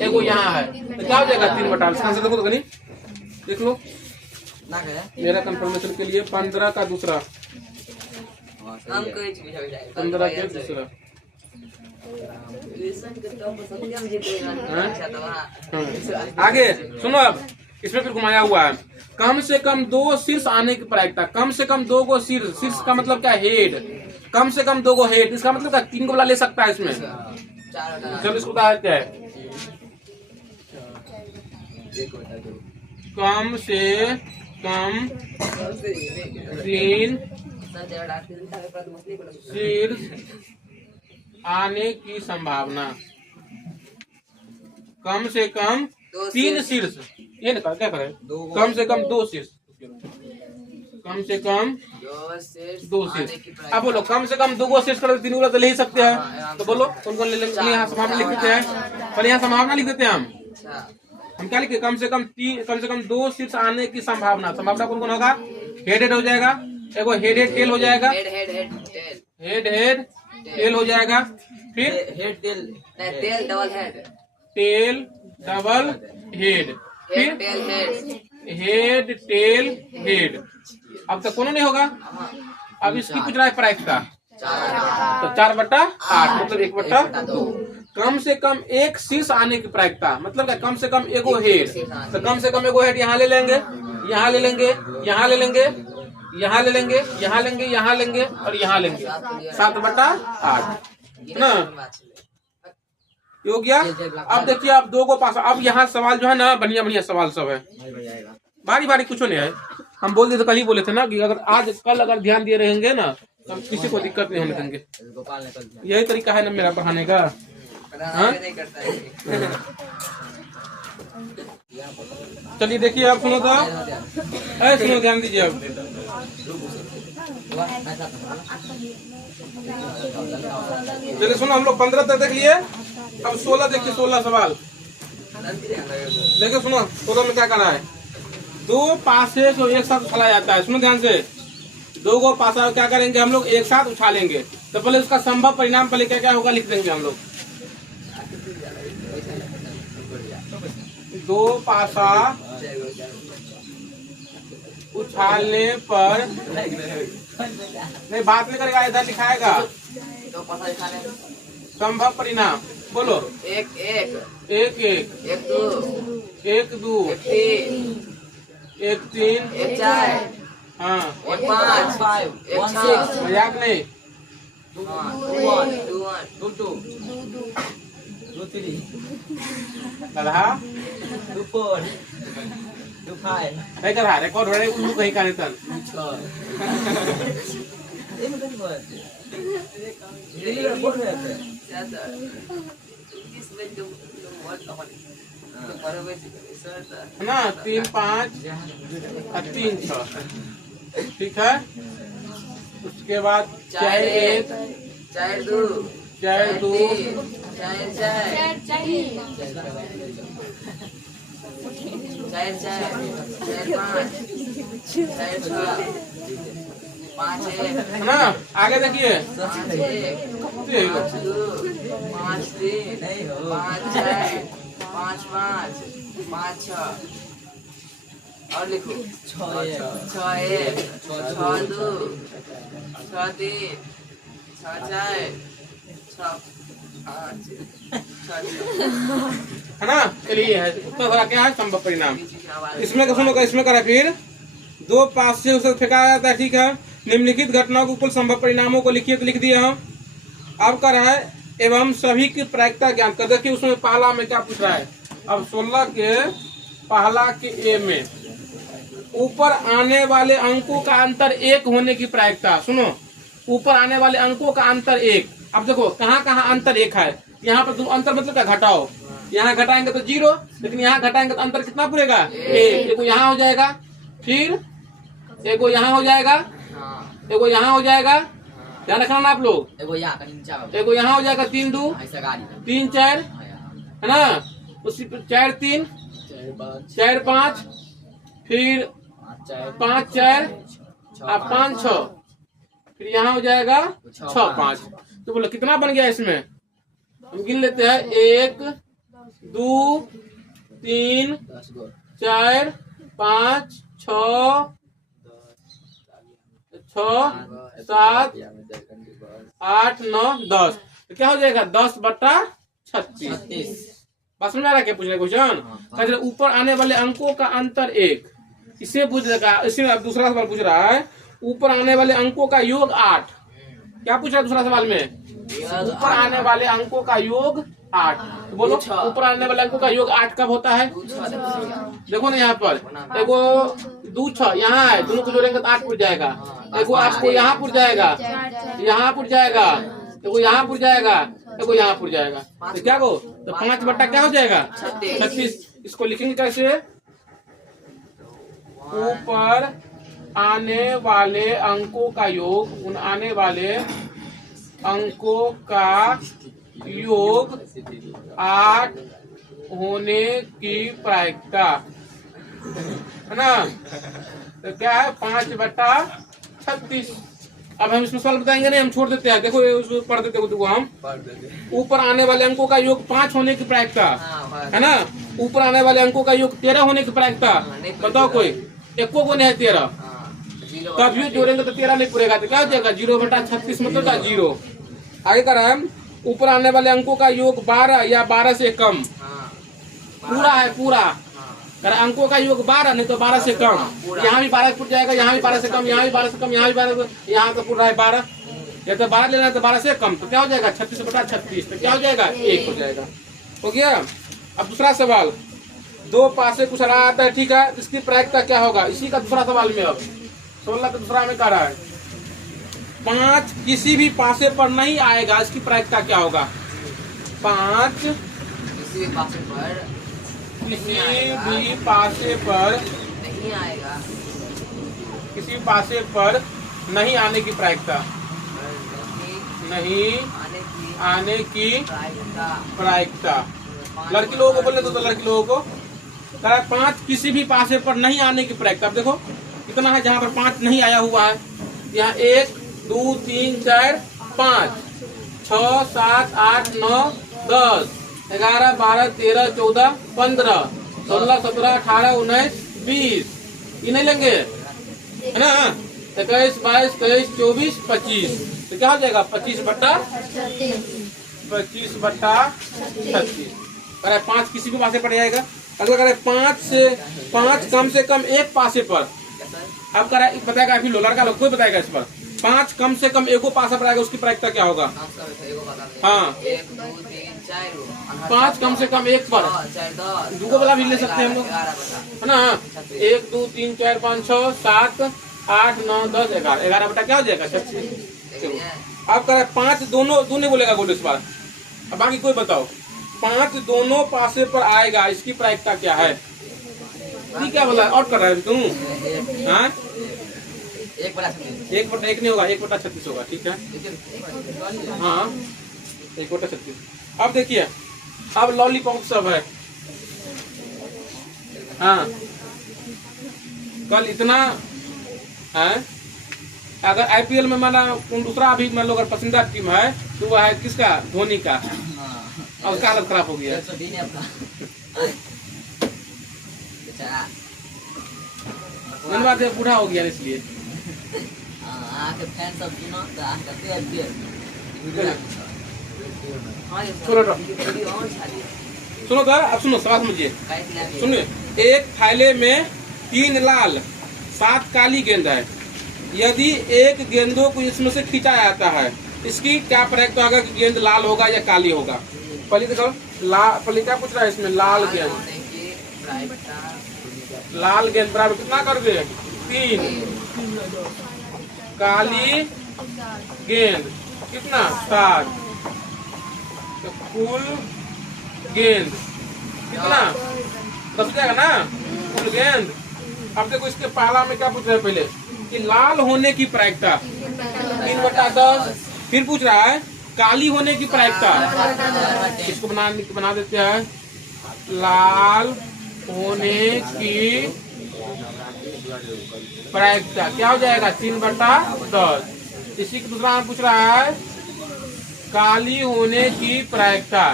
एगो यहाँ है, तो क्या हो जाएगा 3/8। इसका आंसर देखो तो कहीं देख लो मेरा कंफर्मेशन के लिए 15 का दूसरा, हम कोई चीज हो जाए 15 के दूसरा। ट्यूशन के तो सत्यम जी को अच्छा तो वहां आगे सुनो, अब इसमें फिर घुमाया हुआ है, कम से कम 2 शीर्ष आने की प्रायिकता, कम से कम 2 गो शीर्ष, शीर्ष का मतलब क्या हेड, कम से कम 2 गो हेड, इसका मतलब क्या 3 को वाला ले सकता है इसमें। चलो इसको बता देते हैं, कम से कम 3 शीर्ष आने की संभावना, कम से कम 3 शीर्ष, ये ना क्या करे, कम से कम 2 शीर्ष, कम से कम 2 शीर्ष। अब बोलो कम से कम 2 गो शीर्ष कर 3 गो तो ले ही सकते हैं, तो बोलो कौन कौन ले लेंगे। यहाँ संभावना लिख देते हैं, पहले यहाँ संभावना लिख देते हैं हम क्या लिखे, कम से कम 2 शीर्ष आने की संभावना। संभावना कौन कौन होगा, हेड हेड हो जाएगा, एगो हेड हेड टेल हो जाएगा, हेड हेड टेल हो जाएगा, फिर head tail tail double head, tail double head, फिर हेड टेल हेड। अब तक कोनो नहीं होगा, अब इसकी पूछ रहा है प्रायिकता, तो 4/8 मतलब 1/2। कम से कम 1 शीर्ष आने की प्रायिकता मतलब क्या, कम से कम एगो हेड, तो कम से कम एगो हेड यहाँ ले लेंगे, यहाँ ले लेंगे, यहाँ ले लेंगे, यहाँ ले लेंगे, यहाँ लेंगे, यहाँ लेंगे और यहाँ लेंगे, 7/8 ना, ये हो गया। अब देखिए आप 2 को पास, अब यहाँ सवाल जो है ना बढ़िया बढ़िया सवाल सब है, बारी बारी कुछ नहीं है। हम बोल दिए तो कल ही बोले थे ना कि अगर आज कल अगर ध्यान दिए रहेंगे ना तो किसी को दिक्कत नहीं होने देंगे। यही तरीका है ना मेरा पढ़ाने का। हाँ? चलिए देखिए आप सुनो तो, सुनो ध्यान दीजिए अब। चलिए सुनो, हम लोग 15 तक देख लिए, अब 16 देखिए, 16 सवाल देखिए। सुनो 16 में क्या करना है, 2 पासे को एक साथ उछाला जाता है, सुनो ध्यान से, 2 गो पासा क्या करेंगे हम लोग, एक साथ उछालेंगे, तो पहले उसका संभव परिणाम पहले क्या क्या होगा लिख देंगे हम लोग। 2 पासा उछालने पर, नहीं बात नहीं करेगा, इधर लिखाएगा संभव परिणाम, बोलो 1 1 1 1 1 2 1 2 1 3 1 4 हाँ 1 5 1 6 मजाक नहीं, 2 1 2 1 2 2 2 3 गधा 2 4 2 5 नहीं गधा रिकॉर्ड हो रहा है उल्लू कहीं का नहीं तन 6 ये मतलब बोल ये बोल रहे थे ज्यादा इसमें जो बहुत कहानी तो करोगे सर है ना 3 5 और 3 6 ठीक है। उसके बाद 4 1 4 2 4 2 4 4 4 5 है ना। आगे देखिए 5 3 नहीं हो 5 4 5 5 6 और लिखो 6 1 6 1 6 2 6 3 6 4 6 5 6 है ना। चलिए है उत्तर भरा क्या है संभव परिणाम। इसमें सुनो इसमें करा फिर 2 पास से उसे फेंका जाता है ठीक है। निम्नलिखित घटनाओं के कुल संभव परिणामों को लिखिए तो लिख दिए हम। अब कर रहा है एवं सभी की प्रायिकता ज्ञान कर। देखिए उसमें पहला में क्या पूछ रहा है। अब 16 के पहला के ए में ऊपर आने वाले अंकों का अंतर 1 होने की प्रायिकता। सुनो ऊपर आने वाले अंकों का अंतर 1। अब देखो कहाँ कहाँ अंतर 1 है। यहाँ पर तुम अंतर मतलब क्या घटाओ। यहाँ घटाएंगे तो 0 लेकिन यहाँ घटाएंगे तो अंतर कितना पूरेगा 1। एगो यहाँ हो जाएगा फिर एगो यहाँ हो जाएगा एगो यहाँ हो जाएगा। ध्यान रखना ना आप लोग। एगो यहाँ का नीचा एगो यहाँ हो जाएगा 3 2 ऐसा गाड़ी 3 4 है ना। उसी 4 3 4 5 फिर 5 4 और 5 6 फिर यहाँ हो जाएगा 6 5। तो बोलो कितना बन गया इसमें। हम गिन लेते हैं 1 2 3 4 5 6 7 8 9 10। तो क्या हो जाएगा 10/36। बस में आ रहा क्या पूछने क्वेश्चन। ऊपर आने वाले अंकों का अंतर 1। इसे पूछ रहा इसमें अब दूसरा सवाल पूछ रहा है ऊपर आने वाले अंकों का योग 8। क्या पूछ रहा है दूसरा सवाल में ऊपर आने वाले अंकों का योग 8। तो बोलो ऊपर आने वाले अंकों का योग 8 कब होता है। देखो ना यहाँ पर एगो 2 6 यहाँ है दोनों को जोड़ेंगे तो 8 पुर जाएगा। एगो आपको यहाँ पुर जाएगा यहाँ पुर जाएगा एगो यहाँ पुर जाएगा एगो यहाँ पुर जाएगा। तो क्या को तो 5 बट्टा क्या हो जाएगा 36। इसको लिखेंगे कैसे ऊपर आने वाले अंकों का योग उन आने वाले अंकों का योग 8 होने की प्रायिकता है ना। तो क्या है 5/36। अब हम इसमें सवाल बताएंगे नहीं हम छोड़ देते हैं। देखो उसको पढ़ देते हैं हम ऊपर आने वाले अंकों का योग 5 होने की प्रायिकता है ना। ऊपर आने वाले अंकों का योग 13 होने की प्रायिकता बताओ कोई एको को नहीं है 13 कभी जोड़ेंगे तो 13 नहीं पूरेगा। तो क्या हो जाएगा 0/36 मतलब क्या 0। आगे कर रहा है ऊपर आने वाले अंकों का योग 12 या 12 से कम पूरा है पूरा अंकों का योग 12 नहीं तो 12 से कम। यहाँ भी 12 पूरा जाएगा यहाँ भी 12 से कम यहाँ भी 12 से कम यहाँ भी 12 यहाँ तो पूरा है 12 या तो 12 लेना है तो 12 से कम। तो क्या हो जाएगा 36/36। तो क्या हो जाएगा 1 हो जाएगा। हो गया। अब दूसरा सवाल 2 पासे कुछ रहा आता है ठीक है। इसकी प्रायिकता क्या होगा इसी का दूसरा सवाल में। अब 16 तो दूसरा में कह रहा है 5 किसी भी पासे पर नहीं आएगा इसकी प्रायिकता क्या होगा। 5 किसी भी पासे पर किसी भी पासे पर नहीं आएगा किसी भी पासे पर नहीं आने की प्रायिकता नहीं आने की प्रायिकता। लड़की लोगों को बोले तो लड़की लोगों को 5 किसी भी पासे पर नहीं आने की प्रायिकता। अब देखो कितना है जहाँ पर 5 नहीं आया हुआ है। यहाँ 1 2 3 4 5 6 7 8 9 10 11 12 13 14 15 16 17 18 19 20 ये नहीं लेंगे है ना। 21 22 23 24 25। तो क्या हो जाएगा 25/36। 5 किसी भी पासे पड़ जाएगा। अगर करे 5 कम से कम एक पासे पर। अब करा बताएगा अभी लड़का लोग कोई बताएगा इस पर 5 कम से कम एगो पासा पर आएगा उसकी प्रायिकता क्या होगा। हाँ 1 2 3 चार गो, 5 कम से कम एक पर, 4 10 दूगो वाला भी ले सकते हैं हम लोग, 11 बता। है ना। 1 2 3 4 5 6 7 8 9 10 11, 11 बटा क्या हो जाएगा 36। चलो अब करें 5 दोनों दोनों बोलेगा बोलो इस बार, अब बाकी कोई बताओ। 5 दोनों पासे पर आएगा, इसकी प्रायिकता क्या है? ये क्या बोला और कर रहा है तुम? हाँ 1 बटा 36। 1 बटा 1 नहीं होगा, 1 बटा 36 होगा, ठीक है। हाँ 1 बटा 36। अब देखिए, अब लॉलीपॉप सब है। हाँ कल इतना है, अगर आईपीएल में माना दूसरा अभी मान लो अगर पसंदीदा टीम है तो वह है किसका? धोनी का। अब उसका हालत खराब हो गया। 103 है आपका। अच्छा मेन बात है बूढ़ा हो गया इसलिए। आके फैन सब सुनो तो आके तेज हाँ ये छोड़ो तो। वीडियो ऑन छाड़ी सुनो तो, अब सुनो सवाल समझिए, काट ना सुनिए। एक थैले में 3 लाल 7 काली गेंद है। यदि एक गेंदों को इसमें से खींचा जाता है, इसकी क्या प्रायिकता होगा कि गेंद लाल होगा या काली होगा? पहले देखो पहले क्या पूछ रहा है इसमें? लाल गेंद, होने की प्रायिकता लाल गेंद बराबर कितना कर दे? 3। काली गेंद कितना? 7। तो कुल गेंद कितना? 10 जाएगा ना कुल गेंद। अब देखो इसके पहला में क्या पूछ रहा है पहले कि लाल होने की प्रायिकता 3/10। फिर पूछ रहा है काली होने की प्रायिकता, इसको बना देते हैं लाल होने की प्रायिकता क्या हो जाएगा? 3/10। इसी के दूसरा पूछ रहा है काली होने की प्रायिकता,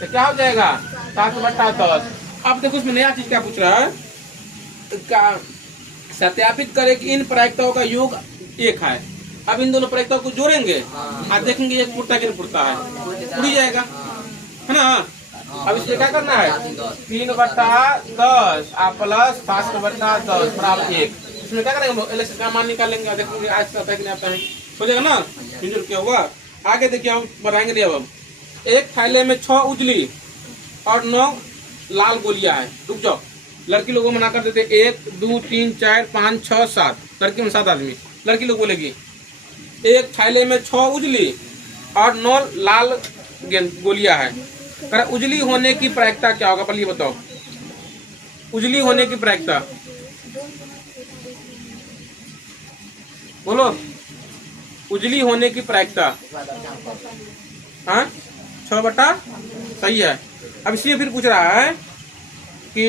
तो क्या हो जाएगा? 7/10। अब देखो इसमें नया चीज क्या पूछ रहा है, सत्यापित करें कि इन प्रायिकताओं का योग 1 है। अब इन दोनों प्रायिकताओं को जोड़ेंगे और देखेंगे एक पुरता कि नहीं पुरता है, उड़ जाएगा, है ना। अब इसमें क्या करना है? 3/10 प्लस 7/10 बराबर 1। इसमें क्या करेंगे हम लोग? एलएचएस का मान निकालेंगे, देखेंगे आज आता है कि नहीं आता है, हो जाएगा ना। इंजर क्या हुआ आगे देखिए, हम बढ़ाएंगे नहीं। अब एक थैले में 6 उजली और 9 लाल गोलियां है। रुक जाओ, लड़की लोगों मना कर देते 1 2 3 4 5 6 7, लड़की में 7 आदमी, लड़की लोग बोलेगी एक थैले में 6 उजली और 9 लाल गोलियां है। कर उजली होने की प्रायिकता क्या होगा? पहले बताओ उजली होने की प्रायिकता बोलो। उजली होने की प्रायिकता हाँ 6 सही है। अब इसलिए फिर पूछ रहा है कि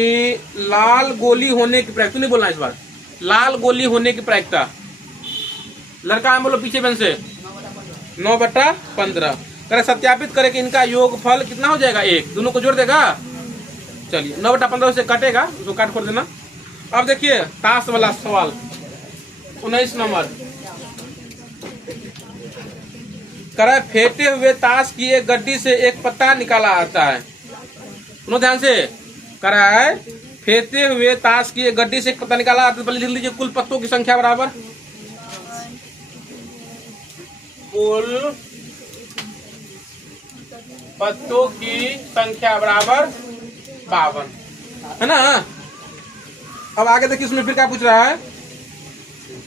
लाल गोली होने की प्रायिकता, नहीं बोलना इस बार, लाल गोली होने की प्रायिकता। लड़का है बोलो पीछे बन से 9/15। करे सत्यापित करे कि इनका योगफल कितना हो जाएगा? 1। दोनों को जोड़ देगा। चलिए 9/15 से कटेगा, उसको काट कर देना। अब देखिए ताश वाला सवाल 19 नंबर। करे फेंटे हुए ताश की एक गड्डी से एक पत्ता निकाला आता है। सुनो ध्यान से, करा है फेंटे हुए ताश की एक गड्डी से एक पत्ता निकाला आता है। पहले लिख लीजिए कुल पत्तों की संख्या बराबर कुल पत्तों की संख्या बराबर 52, है ना। अब आगे देखिए इसमें फिर क्या पूछ रहा है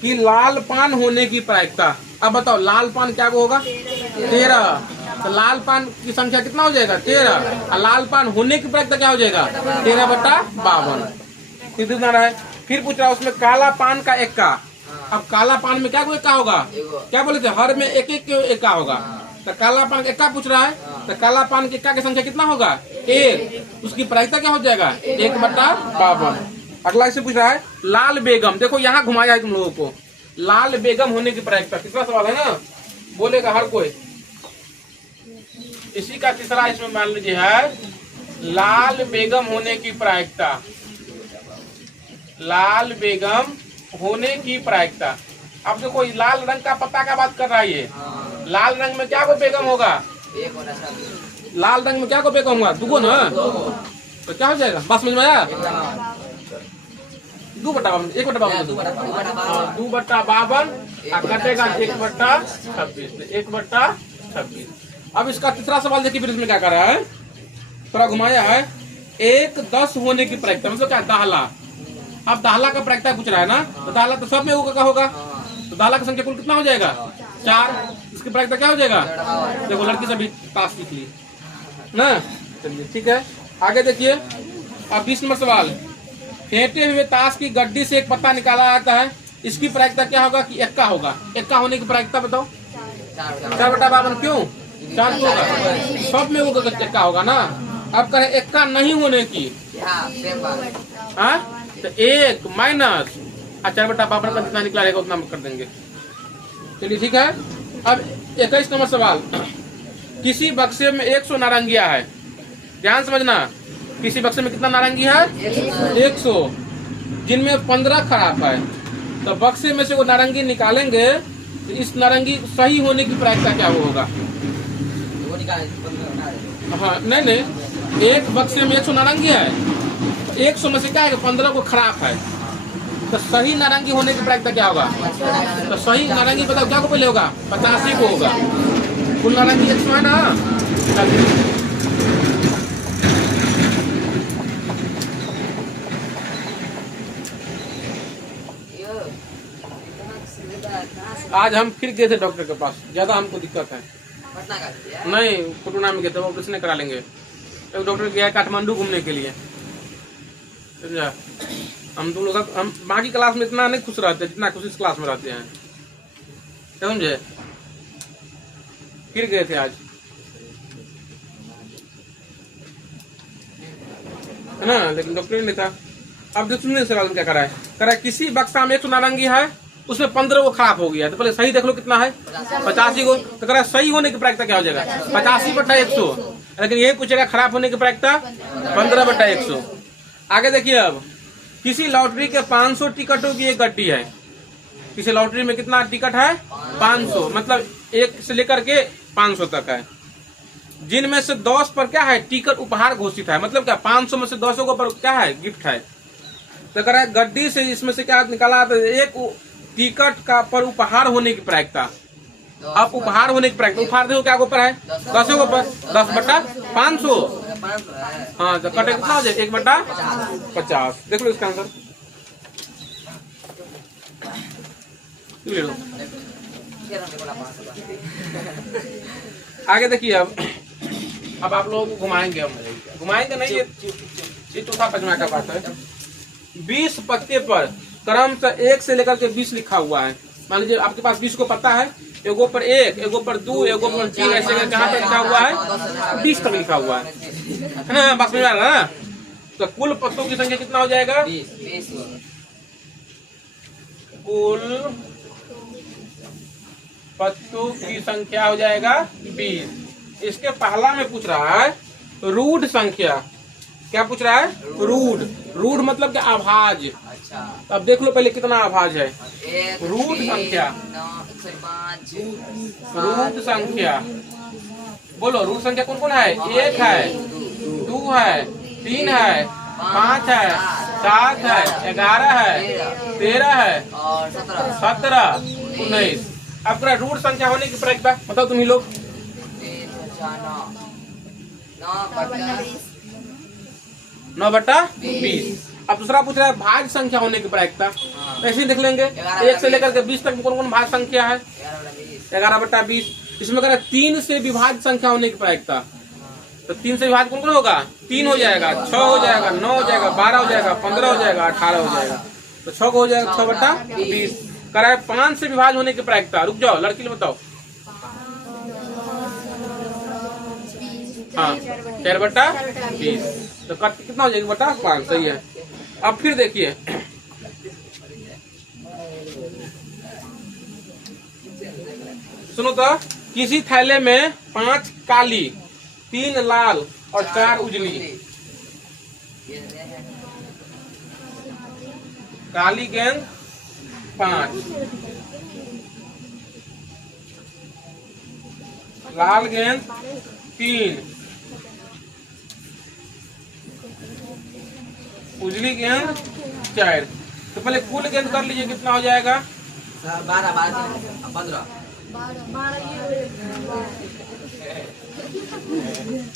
कि लाल पान होने की प्रायिकता। अब बताओ लाल पान क्या होगा? 13। तो लाल पान की संख्या कितना हो जाएगा? 13। और लाल पान होने की प्रायिकता क्या हो जाएगा? 13/52। फिर फिर पूछ रहा है उसमें काला पान का 1 का। अब काला पान में क्या को 1 का होगा? क्या बोले थे? हर में 1 का होगा। तो काला पान 1 का पूछ रहा है, तो काला पान के 1 का संख्या कितना होगा? 1। उसकी प्रायिकता क्या हो जाएगा? 1/52। अगला इसे पूछ रहा है लाल बेगम। देखो यहाँ घुमाया है तुम लोगों को। लाल बेगम होने की प्रायिकता, तीसरा सवाल है ना, बोलेगा हर कोई। इसी का तीसरा इसमें मान लीजिए है लाल बेगम होने की प्रायिकता। लाल बेगम होने की प्रायिकता। अब देखो लाल रंग का पत्ता का बात कर रहा है ये। लाल रंग में क्या को बेगम होगा? लाल रंग में क्या को बेगम होगा? 2 ना, तो क्या हो जाएगा? बस समझ में आया? 2/52 2/52 कटेगा 1/26। 1/26। अब इसका तीसरा सवाल देखिए फिर इसमें क्या कर रहा है थोड़ा घुमाया है, 1 10 होने की प्रायिकता मतलब क्या, दाहला। अब दाहला का प्रायिकता पूछ रहा है ना, तो दाहला तो सब में होगा होगा, तो दाहला की संख्या कुल कितना हो जाएगा 4। इसकी प्रायिकता क्या हो जाएगा, देखो लड़की से भी ताश सीख ली ना। चलिए ठीक है, आगे देखिए। अब 20 नंबर सवाल, फेंटे हुए ताश की गड्डी से एक पत्ता निकाला जाता है, इसकी प्रायिकता क्या होगा कि एक्का होगा। एक्का होने की प्रायिकता बताओ। 4/52 क्यों 4 क्यों होगा, सब में वो एक्का होगा ना। अब कहे एक्का नहीं होने की, हाँ तो 1 माइनस 4/52 का जितना निकला रहेगा उतना कर देंगे। चलिए ठीक है। अब 21 नंबर सवाल, किसी बक्से में 100 नारंगिया है, ध्यान समझना, किसी बक्से में कितना नारंगी है 100, जिनमें 15 खराब है। तो बक्से में से वो नारंगी निकालेंगे, तो इस नारंगी सही होने की प्रायिकता क्या होगा। हाँ नहीं, एक बक्से में 100 नारंगी है, 100 में से क्या है 15 को खराब है, तो सही नारंगी होने की प्रायिकता क्या होगा। तो सही नारंगी बताओ क्या को पहले होगा, 85 को होगा। कुल नारंगी 100 है ना। आज हम फिर गए थे डॉक्टर के पास, ज्यादा हमको दिक्कत है। नहीं कोटुना में गए थे, ऑपरेशन करा लेंगे। एक डॉक्टर गया है काठमांडू घूमने के लिए, समझा। हम तुम लोग हम बाकी क्लास में इतना नहीं खुश रहते जितना खुश इस क्लास में रहते हैं, समझे। फिर गए थे आज, है ना, लेकिन डॉक्टर नहीं था। अब जो सुनने सवाल क्या करा है, किसी बक्सा में 100 नारंगी है, उसमें 15 को खराब हो गया, तो पहले सही देख लो कितना है 85 को। तो कह रहा सही होने की प्रायिकता क्या हो जाएगा 85/100, लेकिन यही पूछेगा खराब होने की प्रायिकता 15/100। आगे देखिए, अब किसी लॉटरी के 500 टिकटों की एक गड्डी है, किसी लॉटरी में कितना टिकट है 500, मतलब 1 से लेकर के 500 तक है, जिनमें से 10 पर क्या है टिकट उपहार घोषित है, मतलब क्या 500 में से 10 को पर क्या है गिफ्ट है। तो कह रहा है गड्डी से इसमें से क्या निकाला, तो एक टिकट का पर उपहार होने की प्रायिकता। अब उपहार होने की प्रायिकता, उपहार देखो क्या ऊपर है 10 के ऊपर, 10/500। हाँ तो कटे कितना हो जाए 1/50। देख लो इसका आंसर, ले लो। आगे देखिए, अब आप लोगों को घुमाएंगे, हम घुमाएंगे नहीं, ये चौथा पचमा का बात है। 20 पत्ते पर क्रम से 1 से लेकर के 20 लिखा हुआ है। मान लीजिए आपके पास 20 को पत्ता है, एगो पर 1, एगो पर 2, एगो पर 3, ऐसे कहाँ तक लिखा हुआ है 20 तक लिखा हुआ है ना, बस में आ रहा है ना। तो कुल पत्तों की संख्या कितना हो जाएगा, कुल पत्तों की संख्या हो जाएगा 20। इसके पहला में पूछ रहा है रूढ़ संख्या, क्या पूछ रहा है रूढ़। रूढ़ मतलब क्या, आभाज। अब देख लो पहले कितना आभाज है, रूट संख्या, रूट संख्या बोलो, रूट संख्या कौन कौन है, 1 है, 2 है, 3 है, 5 है, 7 है, 11 है, 13 है, 17, 19। अब रूट संख्या होने की प्रायिकता बताओ तुम ही लोग। 9/20। अब दूसरा पूछ रहा है भाज्य संख्या होने की प्रायिकता, ऐसे ही देख लेंगे 1 से लेकर के 20 तक कौन कौन भाज्य संख्या है 11/20। इसमें कह रहा है 3 से विभाज्य संख्या होने की प्रायिकता, तो 3 से विभाज्य कौन कौन होगा, 3 हो जाएगा, 6 हो जाएगा, 9 हो जाएगा, 12 हो जाएगा, 15 हो जाएगा, 18 हो जाएगा, तो 6 को हो जाएगा 6/20। कह रहा है 5 से विभाज्य होने की प्रायिकता, रुक जाओ लड़की लोग बताओ। हाँ 4/20, तो कितना हो जाएगा 5, सही है। अब फिर देखिए, सुनो तो, किसी थैले में 5 काली, 3 लाल और 4 उजली, काली गेंद 5, लाल गेंद 3, उजली गेंद 4। तो पहले कुल गेंद कर लीजिए कितना हो जाएगा 12, 15,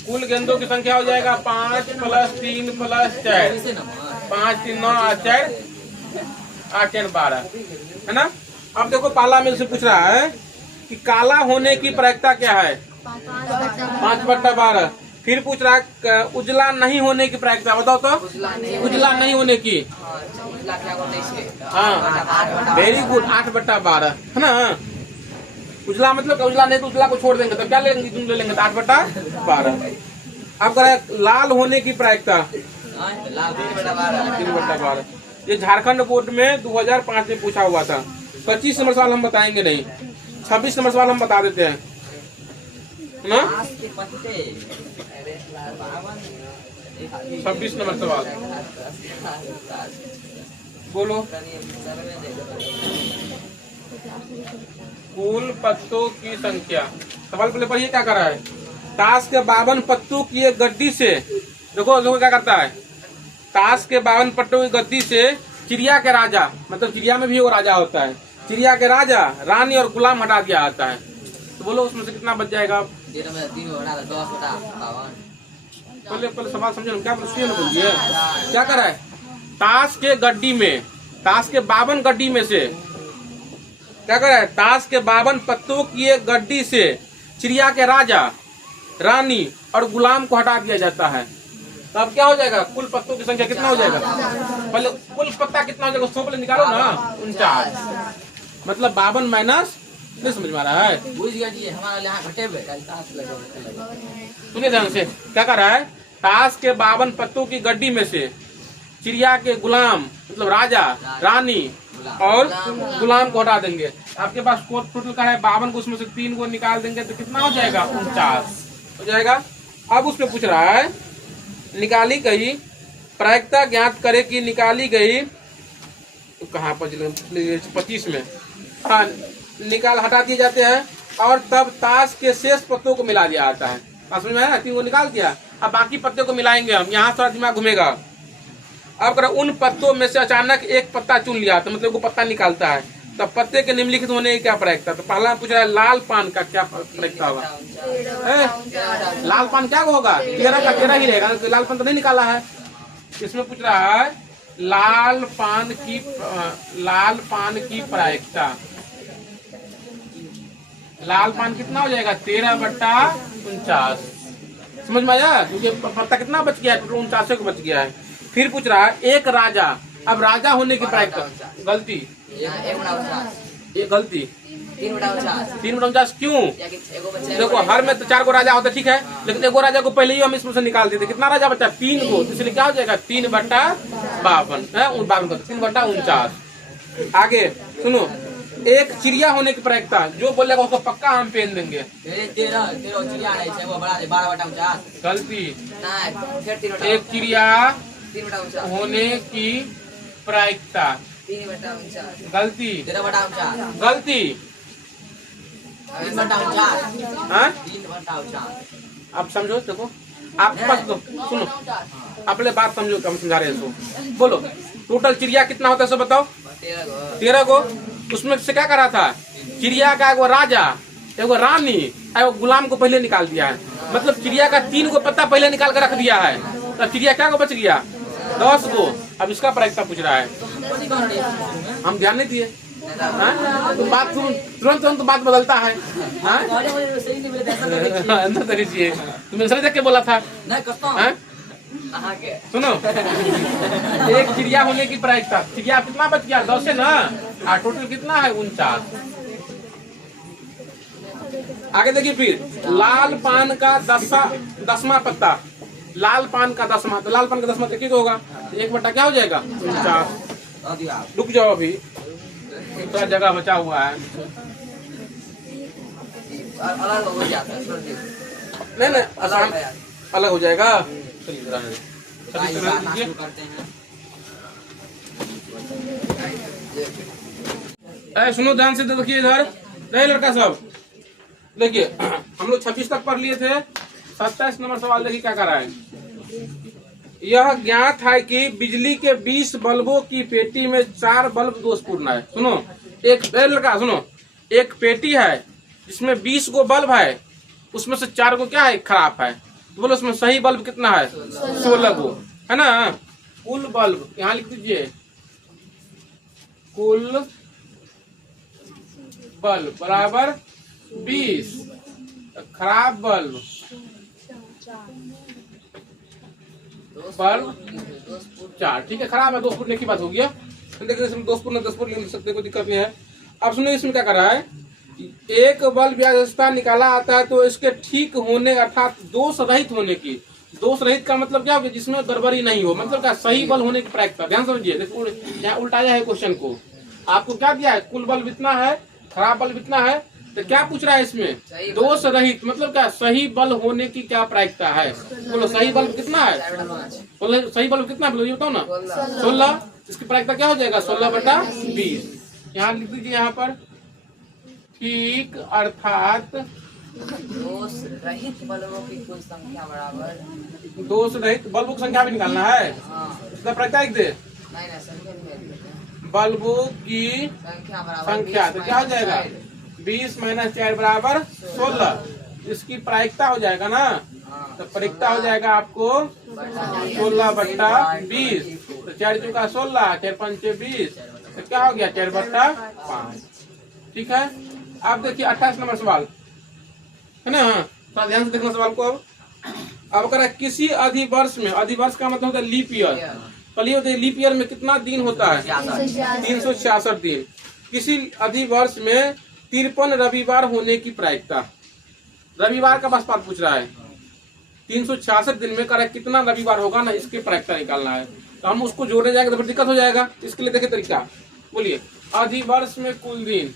कुल गेंदों की संख्या हो जाएगा 5 + 3 + 4, 5 3 9 8 4 8 4 12, है ना। अब देखो पहला में से पूछ रहा है कि काला होने की प्रायिकता क्या है, 5/12। फिर पूछ रहा है उजला नहीं होने की प्रायिकता, बताओ तो। उजला नहीं होने की, हाँ वेरी गुड, 8/12, है ना। उजला मतलब उजला नहीं तो उजला को छोड़ देंगे तो क्या लेंगे, तुम ले लेंगे तो 8/12। अब कह लाल होने की प्रायिकता 3/12। ये झारखंड बोर्ड में 2005 में पूछा हुआ था। 25 नंबर सवाल हम बताएंगे नहीं, 26 नंबर सवाल हम बता देते हैं ना। 26 नंबर सवाल बोलो। कुल पत्तों की संख्या, सवाल पहले पढ़िए क्या कर रहा है। ताश के 52 पत्तों की एक गड्डी से, देखो देखो क्या करता है, ताश के 52 पत्तों की गद्दी से चिड़िया के राजा, मतलब चिड़िया में भी वो राजा होता है, चिड़िया के राजा, रानी और गुलाम हटा दिया जाता है। तो बोलो उसमें से कितना बच जाएगा। पहले पहले सवाल समझो क्या बोलिए, क्या कर रहा है। ताश के गड्डी में, ताश के 52 गड्डी में से क्या कर रहा है, ताश के 52 पत्तों की एक गड्डी से चिड़िया के राजा, रानी और गुलाम को हटा दिया जाता है। तो अब क्या हो जाएगा, कुल पत्तों की संख्या कितना हो जाएगा। पहले कुल पत्ता कितना हो जाएगा उसको पहले निकालो ना, 49, मतलब 52 माइनस, नहीं समझ में आ रहा है। सुनिए ध्यान से, क्या कर रहा है, ताश के 52 पत्तों की गड्डी में से चिड़िया के गुलाम मतलब राजा, रानी और गुलाम को हटा देंगे। आपके पास टोटल का है 52 को, उसमें से 3 को निकाल देंगे तो कितना हो जाएगा, 49 हो जाएगा। अब उसमें पूछ रहा है निकाली गई प्रायिकता ज्ञात करे कि निकाली गई तो कहाँ पर 25 में, हाँ निकाल हटा दिए जाते हैं और तब ताश के शेष पत्तों को मिला दिया जाता है। समझ में आया, 3 को निकाल दिया, अब बाकी पत्ते को मिलाएंगे हम, यहाँ थोड़ा दिमाग घूमेगा। अब कर उन पत्तों में से अचानक एक पत्ता चुन लिया तो मतलब वो पत्ता निकालता है, तब पत्ते के निम्नलिखित होने की क्या प्रायिकता। तो पहला पूछ रहा है लाल पान का क्या प्रायिकता होगा। लाल पान क्या होगा, 13 का 13 ही रहेगा, लाल पान तो नहीं निकाला है। इसमें पूछ रहा है लाल पान की प्रायिकता, लाल पान कितना हो जाएगा, 13/49। समझ में आया, क्योंकि पत्ता कितना बच गया है, टोटल 49 को बच गया है। फिर पूछ रहा है एक राजा, अब राजा होने की प्रायिकता, गलती ये गलती 3/49 क्यों, देखो हर में तो 4 को राजा होता ठीक है, लेकिन एगो राजा को पहले ही हम इसमें से निकाल देते, कितना राजा बचा 3 को, इसलिए क्या हो जाएगा 3/52 है, 3/49। आगे सुनो, एक चिड़िया होने की प्रायिकता, जो बोलेगा उसको पक्का हम पेन देंगे। गलती, एक चिड़िया होने की प्रायिकता, गलती गलती, हाँ आप समझो, देखो आप सुनो, अपने बात समझो, हम समझा रहे हैं इसको। बोलो टोटल चिड़िया कितना होता है सब बताओ, 13 को। उसमें से क्या करा था, चिड़िया का एगो राजा, एगो रानी, एगो गुलाम को पहले निकाल दिया है, मतलब चिड़िया का 3 को पत्ता पहले निकाल कर रख दिया है, तब चिड़िया क्या को बच गया, 10 को। अब इसका प्रायिकता पूछ रहा है, हम ध्यान नहीं दिए, तो बात तुरंत बात बदलता है। अंदर तरी चाहिए, तुमने सही देख के बोला था। सुनो, एक चिड़िया होने की प्रायिकता, चिड़िया कितना बच गया, 10 है ना, टोटल कितना है 49। आगे देखिए, फिर लाल पान का 10वां पत्ता, लाल पान का 10वां, तो लाल पान का 10वां देखिए होगा, 1 क्या हो जाएगा 49। रुक जाओ, अभी थोड़ा जगह बचा हुआ है, नहीं आसान अलग हो जाएगा। सुनो ध्यान से, देखिए इधर नहीं लड़का सब, देखिए हम लोग 26 तक पढ़ लिए थे। 27 नंबर सवाल देखिए क्या कर रहा है। यह ज्ञात है कि बिजली के 20 बल्बों की पेटी में 4 बल्ब दोषपूर्ण है। सुनो, एक लड़का सुनो, एक पेटी है जिसमें 20 गो बल्ब है, उसमें से 4 को क्या है, खराब है। तो बोलो उसमें सही बल्ब कितना है, 16 गो है ना। कुल बल्ब यहाँ लिख दीजिए, कुल बल्ब बराबर 20, खराब बल्ब बल्ब 4। ठीक है, खराब है, 2 फुटने की बात हो गया। देखिए इसमें 2 फुट 10 फुट लिख सकते, कोई दिक्कत नहीं है। अब सुनिए इसमें क्या कर रहा है, एक बल्ब या रिश्ता निकाला आता है तो इसके ठीक होने अर्थात दोष रहित होने की, दोष रहित का मतलब क्या हो, जिसमें गड़बड़ी नहीं हो, मतलब क्या, सही बल्ब होने की प्रायिकता। ध्यान समझिए, देखो यहाँ उल्टाया है क्वेश्चन को। आपको क्या दिया है, कुल बल्ब इतना है, खराब बल्ब इतना है, तो क्या पूछ रहा है इसमें, दोष रहित मतलब क्या, सही बल्ब होने की क्या प्रायिकता है। बोलो सही बल्ब कितना है, बोलो सही बल्ब कितना है, बोलो ये बताओ ना, 16। इसकी प्रायिकता क्या हो जाएगा, 16/20। यहाँ लिख दीजिए, यहाँ पर ठीक अर्थात दोष रहित बल्बों की कुल संख्या बराबर, दोष रहित बल्बों की संख्या भी निकालना है। इसका प्रायिकता लिख दे, नहीं संख्या नहीं, बल्बों की संख्या बराबर संख्या, तो क्या हो जाएगा, 20 - 4 बराबर 16। इसकी प्रायिकता हो जाएगा ना, तो प्रायिकता हो जाएगा आपको 16/20। तो 4 चौका 16, 4 पंचे 20, तो क्या हो गया 4/5। ठीक है, आप देखिए 28 नंबर सवाल है ना, थोड़ा ध्यान से देखना सवाल को। अब अगर किसी अधिवर्ष में, अधिवर्ष का मतलब होता है लीप ईयर, कलिए होते लीप ईयर में कितना दिन होता है, 366 दिन। किसी अधिवर्ष में 53 रविवार होने की प्रायिकता, रविवार का बस पाठ पूछ रहा है, 366 दिन में करेक्ट कितना रविवार होगा ना, इसकी प्रायिकता निकालना है। तो हम उसको जोड़ने जाएंगे तो फिर दिक्कत हो जाएगा। इसके लिए देखिए तरीका, बोलिए अधिवर्ष में कुल दिन,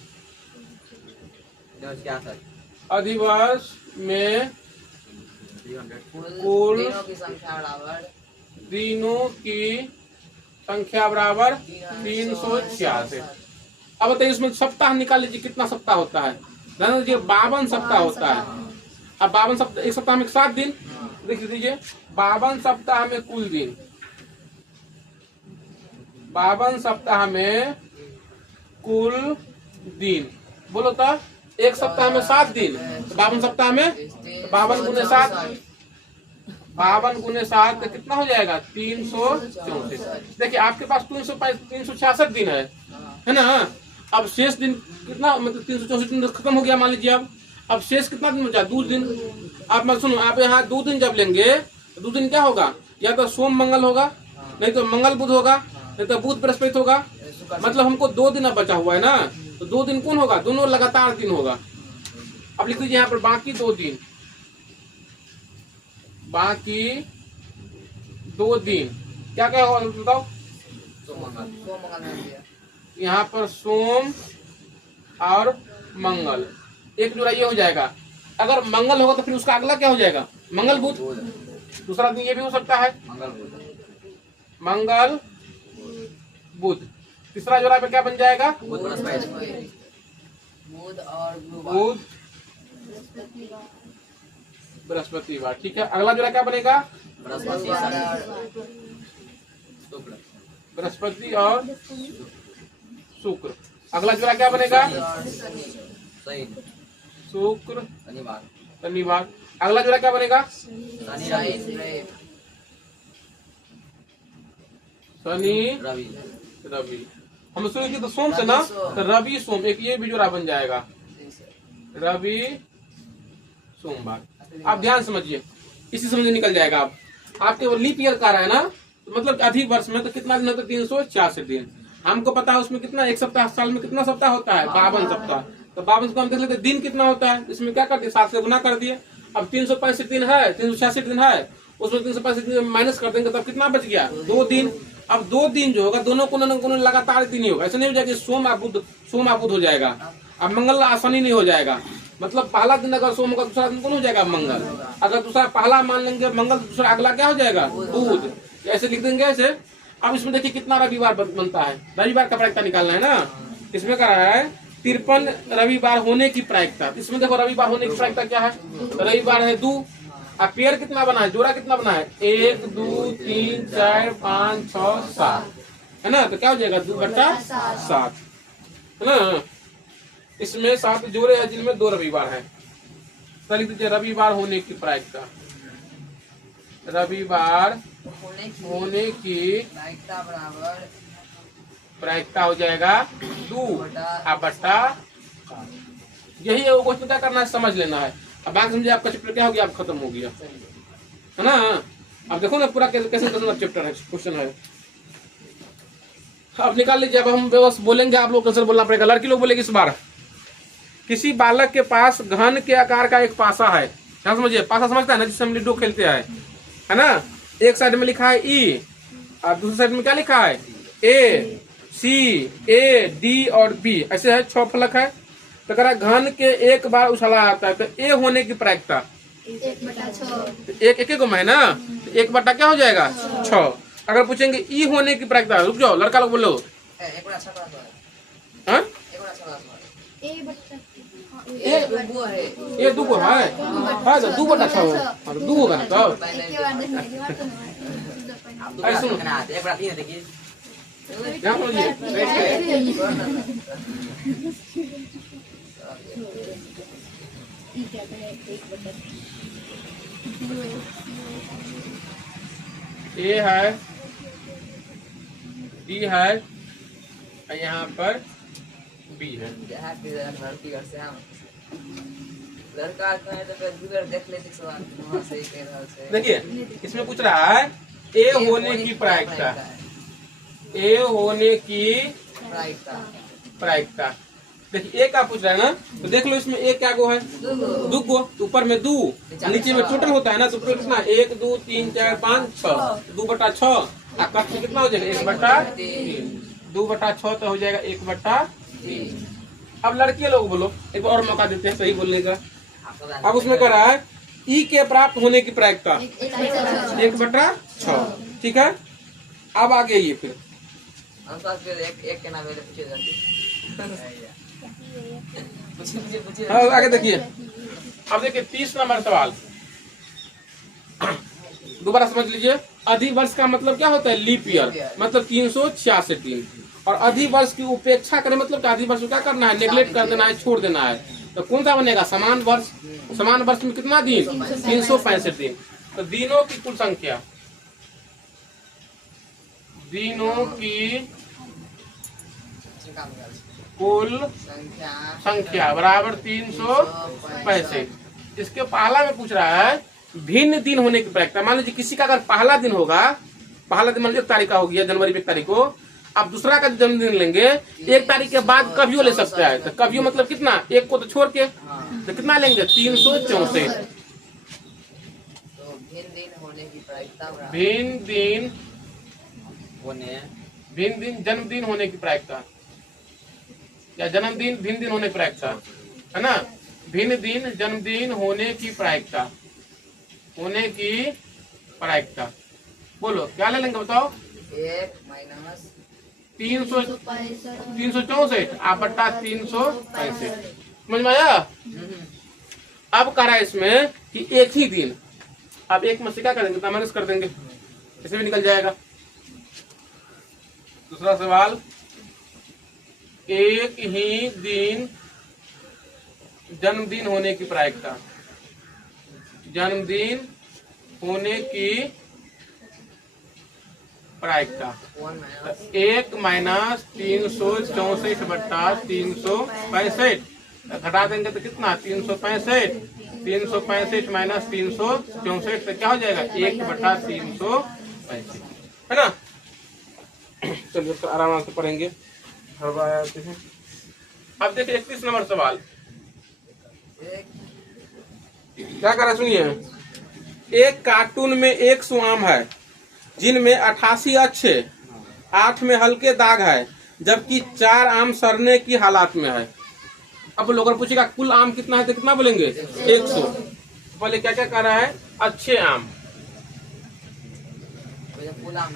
अधिवर्ष में कुल दिनों की संख्या बराबर, दिनों की संख्या बराबर 366। अब बताइए उसमें सप्ताह निकाल लीजिए, कितना सप्ताह होता है, ध्यान दीजिए 52 सप्ताह होता है। अब 52 सप्ताह, एक सप्ताह में 7 दिन, देख लीजिए 52 सप्ताह में कुल दिन, 52 सप्ताह में कुल दिन, बोलो तो एक सप्ताह में 7 दिन, 52 सप्ताह में 52 गुने 7, 52 गुने 7 तो कितना हो जाएगा 364। देखिए आपके पास 366 दिन है ना। अब शेष दिन कितना, मतलब 364 दिन खत्म हो गया मान लीजिए। अब शेष कितना दिन बचा, 2 दिन। आप मत सुनो, आप यहाँ 2 दिन जब लेंगे तो 2 दिन क्या होगा, या तो सोम मंगल होगा, नहीं तो मंगल बुध होगा, नहीं तो बुध बृहस्पति होगा। मतलब हमको 2 दिन अब बचा हुआ है ना, तो 2 दिन कौन होगा, दोनों लगातार दिन होगा। अब लिख दीजिए यहाँ पर बाकी 2 दिन, बाकी 2 दिन क्या क्या होगा बताओ, यहाँ पर सोम और मंगल, एक जोड़ा ये हो जाएगा। अगर मंगल होगा तो फिर उसका अगला क्या हो जाएगा, मंगल बुध। दूसरा दिन ये भी हो सकता है मंगल बुध। तीसरा जोड़ा पे क्या बन जाएगा, बुध और बुध बृहस्पतिवार। ठीक है, अगला जोड़ा क्या बनेगा, बृहस्पति और शुक्र। अगला जोड़ा क्या बनेगा, शुक्र शनिवार। अगला जोड़ा क्या बनेगा, शनि रवि। हम शुरू की तो सोम से ना, तो रवि सोम, एक ये भी जोड़ा बन जाएगा, रवि सोमवार। आप ध्यान समझिए, इसी समझ निकल जाएगा। आप आपके वो लीप ईयर का रहा है ना, तो मतलब अधिक वर्ष में तो कितना दिन होता है, 366 दिन। हमको पता है उसमें कितना, एक सप्ताह, साल में कितना सप्ताह होता है, 52 सप्ताह। तो 52 को हम देख लेते हैं दिन कितना होता है, इसमें क्या कर दिए, 7 से गुना कर दिए। अब 365 दिन है, 366 दिन है, उसमें 365 दिन माइनस कर देंगे तब कितना बच गया, 2 दिन। अब 2 दिन जो होगा दोनों को लगातार दिन ही होगा, ऐसा नहीं हो जाएगा सोम और बुध हो जाएगा, अब मंगल शनि नहीं हो जाएगा। मतलब पहला दिन अगर सोम होगा, दूसरा दिन कौन हो जाएगा, मंगल। अगर दूसरा पहला मान लेंगे मंगल, दूसरा अगला क्या हो जाएगा, बुध। ऐसे लिख देंगे ऐसे। अब इसमें देखिए कितना रविवार बनता है, रविवार का प्रायिकता निकालना है ना। इसमें क्या रहा है, 53 रविवार होने की प्रायिकता। इसमें देखो रविवार होने की प्रायिकता क्या है, रविवार है 2। अब पेयर कितना बना है, जोड़ा कितना बना है, 1 2 3 4 5 6 7 है ना। तो क्या हो जाएगा, 2/7 है ना। इसमें 7 जोड़े हैं जिनमें 2 रविवार है। तो लिख दीजिए रविवार होने की प्रायिकता। रविवार होने की प्रायिकता बराबर प्रायिकता हो जाएगा 2 बटा। यही है वो क्वेश्चन, क्या करना है समझ लेना है। अब बात समझिए, आपका चैप्टर क्या हो गया, आप खत्म हो गया है ना। अब देखो ना पूरा कैसे चैप्टर है, क्वेश्चन है। अब निकाल लीजिए। अब हम बस बोलेंगे, आप लोग आंसर बोलना पड़ेगा। लड़की लोग बोलेगी इस बार। किसी बालक के पास घन के आकार का एक पासा है। क्या समझिए, पासा समझता है ना, जिससे हम लूडो खेलते हैं, है ना। एक साइड में लिखा है ई और दूसरी साइड में क्या लिखा है ए, सी, ए, डी और बी, ऐसे है 6 फलक है। तो कह रहा घन के एक बार उछाला आता है, तो ए होने की प्रायिकता 1/6। एक गो में है ना, तो 1 बटा क्या हो जाएगा 6। अगर पूछेंगे ई होने की प्रायिकता, रुक जाओ लड़का लोग बोलो, एक बड़ा अच्छा क्लास हाँ? एक बड़ा अच्छा क्लास ए वो है ये 2 है, हाँ तो 2 बटा 6 हो, हाँ तो 2 होगा ना तब। आप तो बना एक बड़ा 3 देखिए क्या समझिए, ए है, डी है, और यहाँ पर बी है। जहाँ की लड़की घर से हम लड़का कहे तो फिर दूर देख लेते सवाल वहाँ से ही कह रहा है। देखिए इसमें पूछ रहा है ए होने की प्रायिकता, ए होने की प्रायिकता। देखिए ए का पूछ रहा है ना, तो देख लो इसमें ए क्या गो है, 2 गो। ऊपर में 2, नीचे में टोटल होता है ना, तो टोटल कितना 1 2 3 4 5 6, 2 बटा 6। और कट में कितना हो जाएगा 1 बटा 3, 2 बटा 6 तो हो जाएगा 1 बटा 3। अब लड़के लोग बोलो, एक और मौका देते हैं सही बोलने का। अब उसमें कह रहा है ई के प्राप्त होने की प्रायिकता 1 बटा 6, ठीक है। अब आगे ये फिर हम तो फिर एक के नाम में पूछे जाते पूछिए हाँ, आगे देखिए। अब देखिए 30 नंबर सवाल, दोबारा समझ लीजिए। अधिवर्ष का मतलब क्या होता है, लीप ईयर, मतलब 366 दिन। और अधिवर्ष की उपेक्षा करें मतलब अधिवर्ष को क्या करना है, नेग्लेक्ट कर देना है, छोड़ देना है। तो कौन सा बनेगा, समान वर्ष। समान वर्ष में कितना दिन, 365 दिन। तो दिनों की कुल संख्या, दिनों की कुल संख्या बराबर 365। इसके पहला में पूछ रहा है भिन्न दिन होने की प्रायिकता। मान लीजिए किसी का अगर पहला दिन होगा, पहला दिन मान लीजिए 1 तारीख का हो गया, जनवरी 1 तारीख को। अब दूसरा का जन्मदिन लेंगे 1 तारीख के बाद कभियो ले सकते हैं। तो कभियो मतलब कितना, 1 को तो छोड़ के, तो कितना लेंगे 364। भिन्न दिन जन्मदिन होने की प्रायिकता, या जन्मदिन भिन्न दिन होने की प्रायिकता, है ना। भिन्न दिन जन्मदिन होने की प्रायिकता, होने की प्रायिकता। बोलो क्या ले लेंगे, बताओ। 1 माइनस 364 आप बटा 365, समझ में आया। अब कह रहा है इसमें कि एक ही दिन, अब एक में से क्या करेंगे, तो माइनस कर देंगे, इसे भी निकल जाएगा। दूसरा सवाल, एक ही दिन जन्मदिन होने की प्रायिकता, जन्मदिन होने की प्रायिकता 1 माइनस 364 बट्टा 365, घटा देंगे तो कितना 365, 365 माइनस 364 तो क्या हो जाएगा 1 बटा 365, है ना। चलिए तो आराम से पढ़ेंगे, हर बार आते हैं। अब देखिए 31 नंबर सवाल क्या कर रहा है, सुनिए। एक कार्टून में 100 आम है, जिनमें 88 अच्छे, 8 में हल्के दाग है, जबकि 4 आम सड़ने की हालात में है। अब लोगों ने पूछेगा कुल आम कितना है, तो कितना बोलेंगे 100। पहले क्या क्या कर रहा है, अच्छे आम,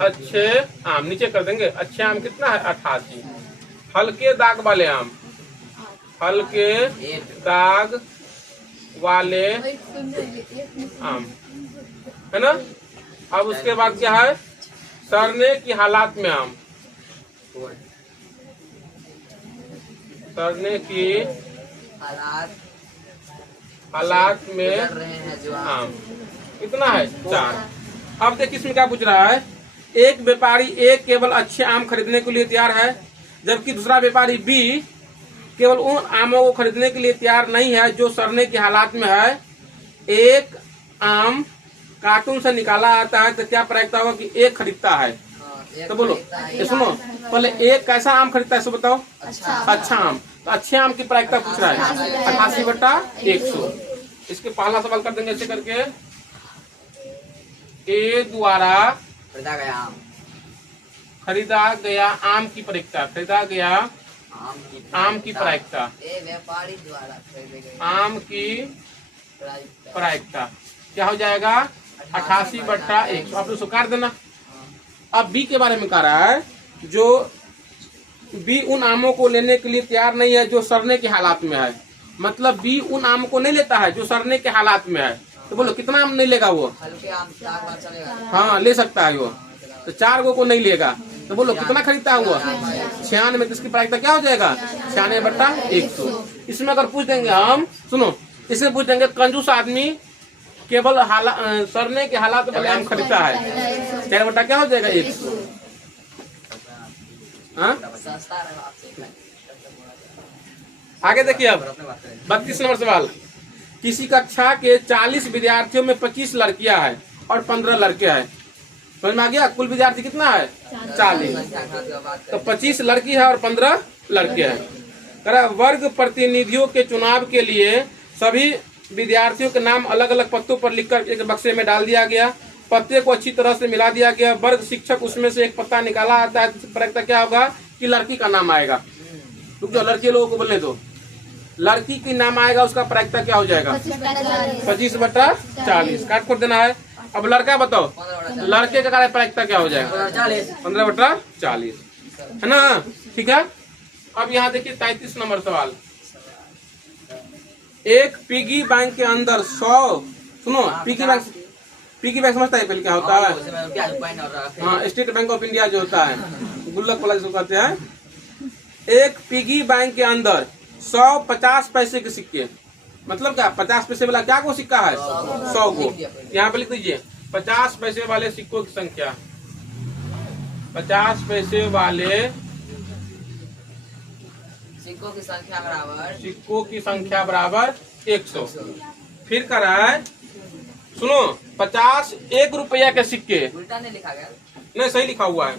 अच्छे आम नीचे कर देंगे। अच्छे आम कितना है 88, हल्के दाग वाले आम, हल्के दाग वाले आम, है ना। अब उसके बाद क्या है, सड़ने की हालात में आम, सड़ने की हालात में कर रहे हैं जो आप आम कितना है 4। अब देखिए इसमें क्या पूछ रहा है, एक व्यापारी ए केवल अच्छे आम खरीदने के लिए तैयार है, जबकि दूसरा व्यापारी बी केवल उन आमों को खरीदने के लिए तैयार नहीं है जो सड़ने की हालात में है। एक आम कार्टून से निकाला आता है तो क्या प्रायिकता होगा कि एक खरीदता है। एक तो बोलो खरीदता है। ये सुनो, पहले एक कैसा आम खरीदता है इसको बताओ। अच्छा आम, तो अच्छे आम की प्रायिकता पूछ रहा है 88/100। इसके पहला सवाल कर देंगे ऐसे करके, ए द्वारा खरीदा गया खरीदा गया आम की प्रायिकता, खरीदा गया आम की प्रायिकता, ए व्यापारी द्वारा खरीदे गए आम की प्रायिकता। प्रायिकता क्या हो जाएगा 88/100। आप उसको काट देना। अब बी के बारे में कह रहा है, जो बी उन आमों को लेने के लिए तैयार नहीं है जो सड़ने के हालात में है। मतलब बी उन आमों को नहीं लेता है जो सड़ने के हालात में है। तो बोलो कितना आम नहीं लेगा वो। हल्के आम 4 बार चलेगा। हाँ ले सकता है वो, तो 4 गो को नहीं लेगा। तो बोलो कितना खरीदता है वो 96। तो इसकी प्रायिकता क्या हो जाएगा 96/100। इसमें अगर पूछ देंगे हम, सुनो इसमें पूछ देंगे कंजूस आदमी केवल सड़ने के हालात वाले आम खरीदता है, 4 क्या हो जाएगा 100। हाँ सस्ता रहा आपसे। आगे देखिए अब 32 नंबर सवाल, किसी कक्षा के 40 विद्यार्थियों में 25 लड़कियां हैं और 15 लड़के हैं। समझ में आ गया, कुल विद्यार्थी कितना है 40, तो 25 लड़की है और 15 लड़के हैं। कह रहा है, वर्ग प्रतिनिधियों के चुनाव के लिए सभी विद्यार्थियों के नाम अलग अलग पत्तों पर लिखकर एक बक्से में डाल दिया गया। पत्ते को अच्छी तरह से मिला दिया गया। वर्ग शिक्षक उसमें से एक पत्ता निकाला आता है, तो प्रायिकता क्या होगा कि लड़की का नाम आएगा। तो जो लड़के लोगों को बोलने दो, लड़की की नाम आएगा उसका प्रायिकता क्या हो जाएगा 25/40। काट खोट देना है। अब लड़का बताओ, लड़के का प्रायिकता क्या हो जाएगा 15/40 है ना। ठीक है, अब यहाँ देखिए 33 नंबर सवाल, एक पिगी बैंक के अंदर 100, सुनो पिगी बैंक समझता है पहले क्या होता है। हाँ स्टेट बैंक ऑफ इंडिया जो होता है, गुल्लक वाला जिसको कहते हैं। एक पिगी बैंक के अंदर 100 50 पैसे के सिक्के, मतलब क्या 50 पैसे वाला क्या को सिक्का है 100 को। यहाँ पे लिख दीजिए 50 पैसे वाले सिक्कों की संख्या, 50 पैसे वाले सिक्कों की संख्या बराबर सिक्कों की संख्या बराबर 100। फिर कर रहा है, सुनो 50 1 रुपया के सिक्के, उल्टा नहीं लिखा गया। नहीं सही लिखा हुआ है।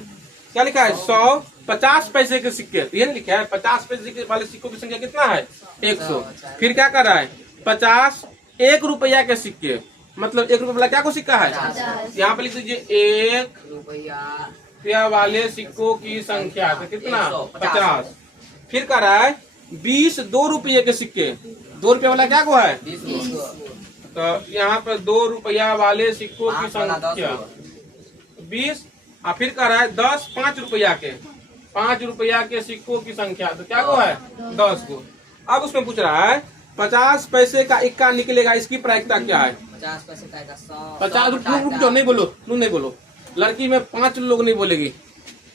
क्या लिखा है 100 50 पैसे के सिक्के, ये नहीं लिखा है। 50 पैसे वाले सिक्कों की संख्या कितना है 100। फिर क्या कर रहा है 50 1 रुपया के सिक्के, मतलब 1 रुपया वाला क्या को सिक्का है। यहाँ पे लिख दीजिए 1 रुपया वाले सिक्कों की संख्या, तो कितना 50। फिर कर रहा है 20 2 रुपये के सिक्के, 2 रुपये वाला क्या को है, तो यहाँ पर 2 रुपया वाले सिक्कों की संख्या 20। फिर कर रहा है 10 5 रुपया के, 5 रुपया के सिक्कों की संख्या, तो क्या को है 10 को। अब उसमें पूछ रहा है 50 पैसे का इक्का निकलेगा, इसकी प्रायिकता क्या है 50 पैसे का 100। 50 रुक जाओ, नहीं बोलो, तू नहीं बोलो। लड़की में 5 लोग नहीं बोलेगी,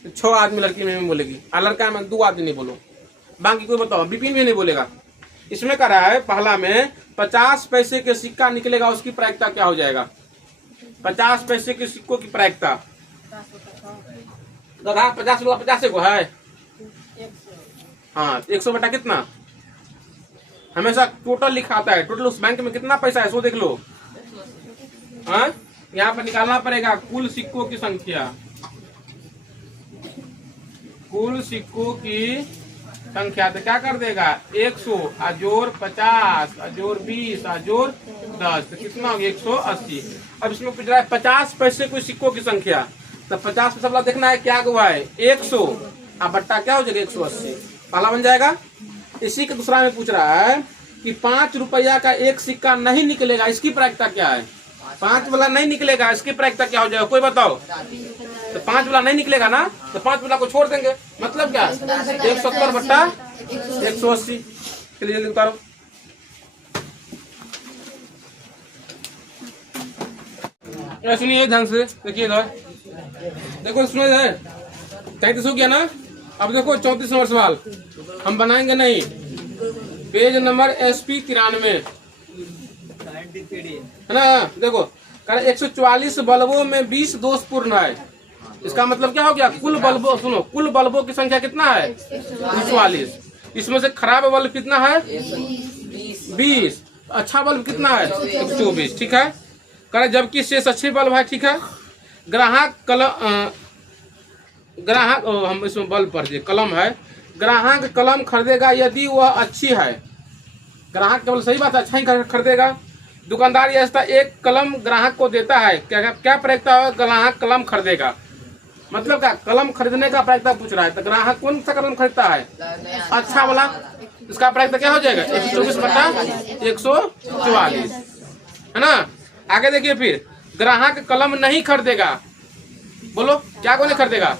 6 आदमी लड़की में बोलेगी, और लड़का में 2 आदमी नहीं बोलो। बाकी कोई बताओ, विपिन भी नहीं बोलेगा। इसमें कह रहा है पहला में 50 पैसे के सिक्का निकलेगा, उसकी प्रायिकता क्या हो जाएगा 50 पैसे के सिक्कों की प्रायिकता। दादा 50 लोग 50 को है, हाँ 100 बटा कितना, हमेशा टोटल लिखा आता है। टोटल उस बैंक में कितना पैसा है सो देख लो। हाँ यहाँ पर निकालना पड़ेगा कुल सिक्कों की संख्या, कुल सिक्कों की संख्या। तो क्या कर देगा 100 अजोर 50 अजोर 20 अजोर 10, तो कितना हो गया 180। अब इसमें पूछ रहा है 50 पैसे कोई सिक्कों की संख्या, तो 50 पैसा वाला देखना है क्या हुआ है 100, अब बट्टा क्या हो जाएगा 180, पहला बन जाएगा। इसी के दूसरा में पूछ रहा है कि 5 रुपया का एक सिक्का नहीं निकलेगा, इसकी प्रायिकता क्या है। 5 वाला नहीं निकलेगा, इसकी प्रायिकता क्या हो जाएगा कोई बताओ। तो 5 वाला नहीं निकलेगा ना, तो 5 वाला को छोड़ देंगे, मतलब क्या 170 बट्टा 180। चलिए जल्दी उतारो। सुनिए ध्यान से, देखिए इधर देखो, सुनो इधर 33 हो गया ना। अब देखो 34 नंबर सवाल हम बनाएंगे नहीं, पेज नंबर SP 93। है ना। देखो 144 बल्बों में 20 दोषपूर्ण है, इसका मतलब क्या हो गया, कुल बल्बों, सुनो, कुल बल्बों की संख्या कितना है 144। इसमें से खराब बल्ब कितना है 20, अच्छा बल्ब कितना है 124, ठीक है। करे जबकि शेष अच्छे बल्ब है, ठीक है। ग्राहक हम इसमें बल्ब पढ़ दिए, कलम है। ग्राहक कलम खरीदेगा यदि वह अच्छी है, ग्राहक केवल सही बात है, अच्छा ही खरीदेगा। दुकानदार यह एक कलम ग्राहक को देता है, क्या क्या प्रायिकता है, ग्राहक कलम खरीदेगा, मतलब क्या कलम खरीदने का प्रायिकता पूछ रहा है। तो ग्राहक कौन सा कलम खरीदता है, अच्छा वाला, इसका प्रायिकता क्या हो जाएगा 124/144, है ना। आगे देखिए फिर, ग्राहक कलम नहीं खरीदेगा, बोलो क्या को नहीं खरीदेगा,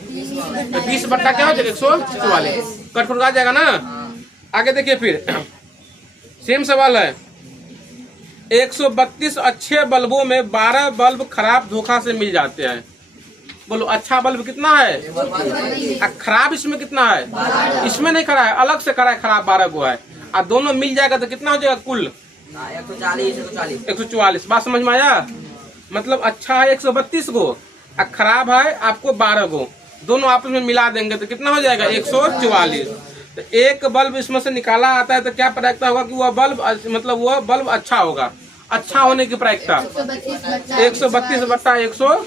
तो 20 बट्टा क्या हो जाएगा 144, कट आ जाएगा ना। आगे देखिए फिर सेम सवाल है, 132 अच्छे बल्बों में 12 बल्ब खराब धोखा से मिल जाते हैं। बोलो अच्छा बल्ब कितना है, खराब इसमें कितना है, इसमें नहीं खरा है, अलग से खरा है, खराब 12 को है, और दोनों मिल जाएगा तो कितना हो जाएगा कुल 144। बात समझ में आया, मतलब अच्छा है 132 को, और खराब है आपको 12 को, दोनों आपस में मिला देंगे तो कितना हो जाएगा 144। तो एक बल्ब इसमें से निकाला आता है तो क्या प्रायिकता होगा कि वह बल्ब, मतलब वह बल्ब अच्छा होगा, अच्छा होने की प्रायिकता 132/144,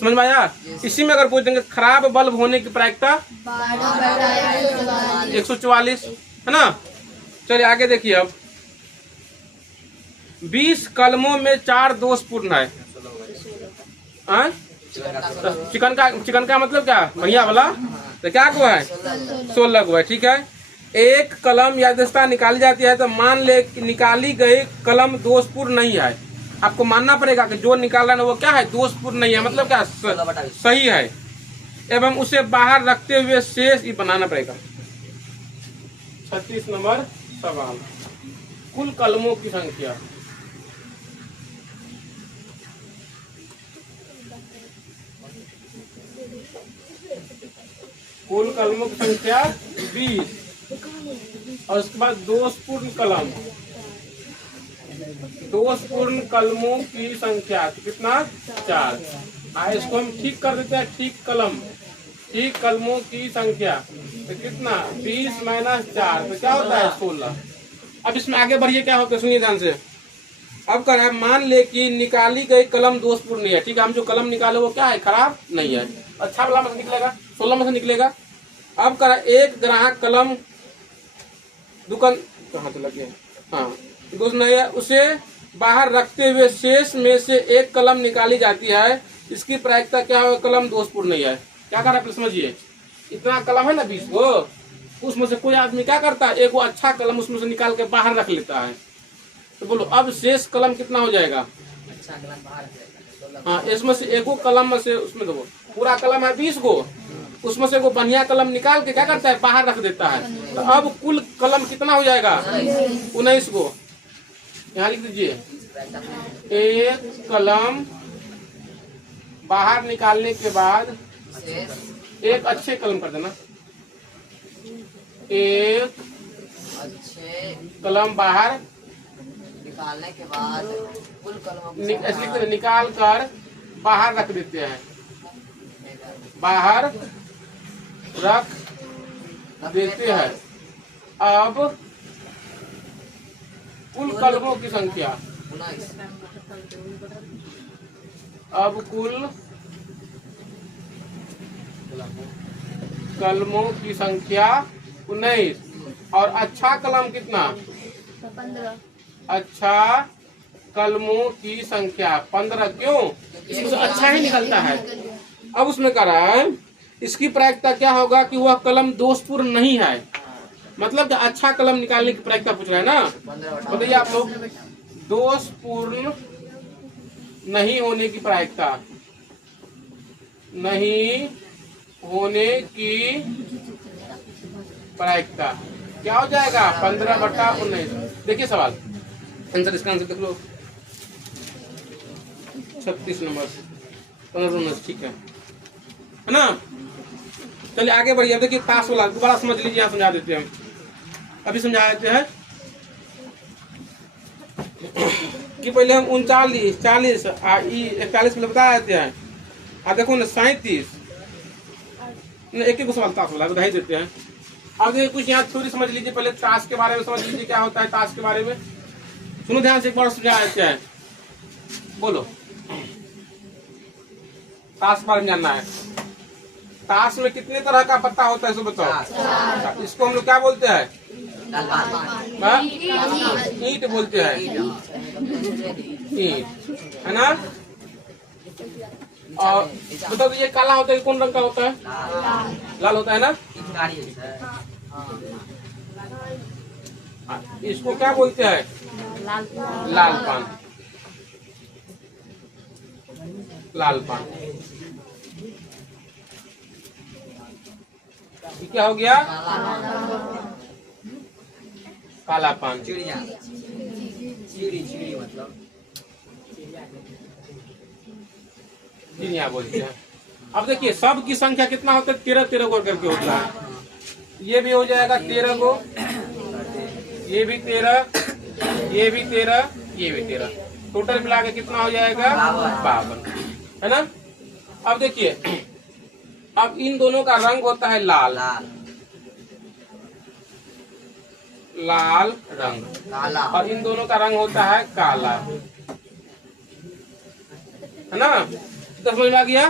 समझ में आया। इसी में अगर पूछेंगे खराब बल्ब होने की प्रायिकता 144, है ना। चलिए आगे देखिए, अब 20 कलमों में 4 दोषपूर्ण है। चिकन का मतलब क्या, बढ़िया वाला, तो क्या को है 16 को है, ठीक है। एक कलम या दस्ता निकाली जाती है तो मान ले कि निकाली गई कलम दोषपूर्ण नहीं है। आपको मानना पड़ेगा कि जो निकाला ना वो क्या है दोषपूर्ण नहीं है, मतलब क्या सही है, एवं उसे बाहर रखते हुए शेष ही बनाना पड़ेगा। 36 नंबर सवाल, कुल कलमों की संख्या, कुल कलमों की संख्या 20, और उसके बाद दोषपूर्ण कलम, दोषपूर्ण कलमों की संख्या कितना 4। इसको हम ठीक कर देते हैं, ठीक कलमों की संख्या तो कितना 20 - 4 तो क्या होता है 16। अब इसमें आगे बढ़िए, क्या होता है सुनिए ध्यान से। अब कर है, मान ले कि निकाली गई कलम दोषपूर्ण नहीं है, ठीक है। हम जो कलम निकाले वो क्या है खराब नहीं है, अच्छा वाला में से निकलेगा, 16 में से निकलेगा। अब कर एक ग्राहक कलम दुकान कहाँ से लगे, हाँ दोष नहीं है, उसे बाहर रखते हुए शेष में से एक कलम निकाली जाती है, इसकी प्रायिकता क्या है, कलम दोषपूर्ण नहीं है। क्या कर रहा है समझिए, इतना कलम है ना 20 को, उसमें से कोई आदमी क्या करता है, एक वो अच्छा कलम उसमें से निकाल के बाहर रख लेता है। तो बोलो अब शेष कलम कितना हो जाएगा, हाँ इसमें से एको कलम में से, उसमें देखो पूरा कलम है 20 को, उसमें से वो बढ़िया कलम निकाल के क्या करता है बाहर रख देता है। तो अब कुल कलम कितना हो जाएगा 19 को। यहाँ लिख दीजिए, एक कलम बाहर निकालने के बाद एक अच्छे कलम कर देना, एक अच्छे कलम बाहर निकालने के बाद कुल कलम निकाल कर बाहर रख देते हैं, बाहर रख देते हैं। अब कुल कलमों की संख्या, अब कुल कलमों की संख्या 19, और अच्छा कलम कितना 15, अच्छा कलमों की संख्या 15, क्यों, इसमें अच्छा ही निकलता है। अब उसमें कह रहा है इसकी प्रायिकता क्या होगा कि वह कलम दोषपूर्ण नहीं है, मतलब अच्छा कलम निकालने की प्रायिकता पूछ रहा है ना। बताइए आप लोग, दोषपूर्ण नहीं होने की प्रायिकता, नहीं होने की प्रायिकता क्या हो जाएगा 15/19। देखिए सवाल आंसर, इसका आंसर देख लो 36 नंबर 15/19, ठीक है ना। चलिए आगे बढ़िए, अब देखिए ताश वाला दोबारा समझ लीजिए, यहाँ समझा देते हैं हम, अभी समझा देते हैं। कि पहले हम 39 40 ई 41 पहले बता देते हैं। देखो ना 37 एक एक सवाल ताश वाला बता ही देते हैं। अब देखिए कुछ यहाँ थोड़ी समझ लीजिए, पहले ताश के बारे में समझ लीजिए क्या होता है ताश के बारे में। सुनो ध्यान से एक बार समझा देते हैं, बोलो ताश के बारे में जानना है। ताश में कितने तरह का पत्ता होता है इसको बताओ। इसको हम लोग क्या बोलते हैं? हाँ? ईंट बोलते हैं, ईंट है ना। और बताओ ये काला होता है कौन रंग का होता है? लाल होता है ना। इसको क्या बोलते हैं? लाल पान, लाल पान। ये क्या हो गया? काला पान। चिड़िया चिड़ी मतलब चिड़िया बोलते हैं। अब देखिए सब की संख्या कितना होता है? 13 को करके होता है। ये भी हो जाएगा 13 को, ये भी 13, ये भी 13, ये भी 13, टोटल मिला के कितना हो जाएगा? 52, है ना। अब देखिए अब इन दोनों का रंग होता है लाल, लाल रंग, काला और इन दोनों का रंग होता है काला, है ना। तो समझ में आ गया।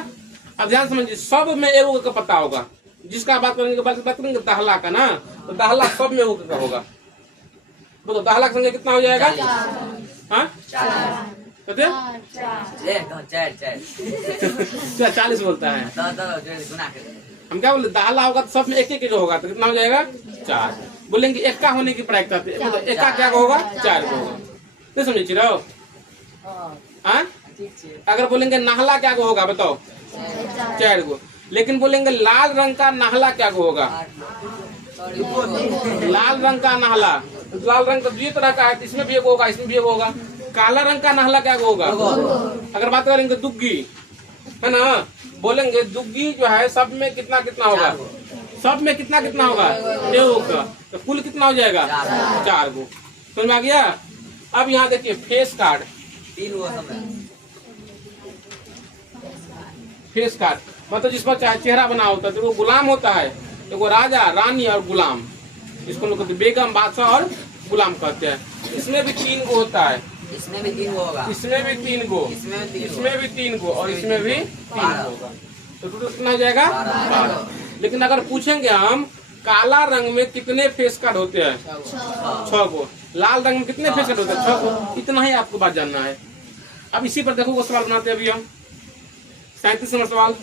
अब ध्यान समझिए, सब में एगो का पता होगा। जिसका बात करेंगे दाहला का ना, तो दाहला सब में एगो का होगा। बोलो दाहला की संख्या कितना हो जाएगा? हाँ कहते 40 बोलता है। हम क्या बोले? दाहला होगा तो सब में एक एक होगा, तो कितना हो जाएगा? 4। बोलेंगे एक्का होने की प्रायिकता, एक्का क्या होगा? 4 को होगा। तो समझे चिराओ। हाँ अगर बोलेंगे नाहला क्या को होगा बताओ? 4 को। लेकिन बोलेंगे लाल रंग का नाहला क्या को होगा? लाल रंग का नाहला, लाल रंग तो 2 तरह का है, इसमें भी एक होगा, इसमें भी एक होगा। काला रंग का नाहला क्या होगा? अगर बात करेंगे दुग्गी, है ना, बोलेंगे दुग्गी जो है सब में कितना कितना होगा? सब में कितना कितना होगा? एगो का। तो कुल कितना हो जाएगा? 4 को। समझ में आ गया। अब यहाँ देखिए फेस कार्ड, फेस कार्ड मतलब जिस पर चेहरा बना होता है, तो वो गुलाम होता है। तो वो राजा, रानी और गुलाम, इसको लोग कहते हैं बेगम, बादशाह और गुलाम कहते हैं। इसमें भी 3 गो होता है, इसमें भी 3 होगा, इसमें भी 3 गो, इसमें भी 3 गो, और इसमें भी 3 होगा। तो टोटल कितना हो जाएगा? 12। लेकिन अगर पूछेंगे हम काला रंग में कितने फेस कार्ड होते हैं? 6 को। लाल रंग में कितने फेस कार्ड होते हैं? 6 को। इतना ही आपको बात जानना है। अब इसी पर देखो वो सवाल बनाते हैं अभी हम। 37 नंबर सवाल।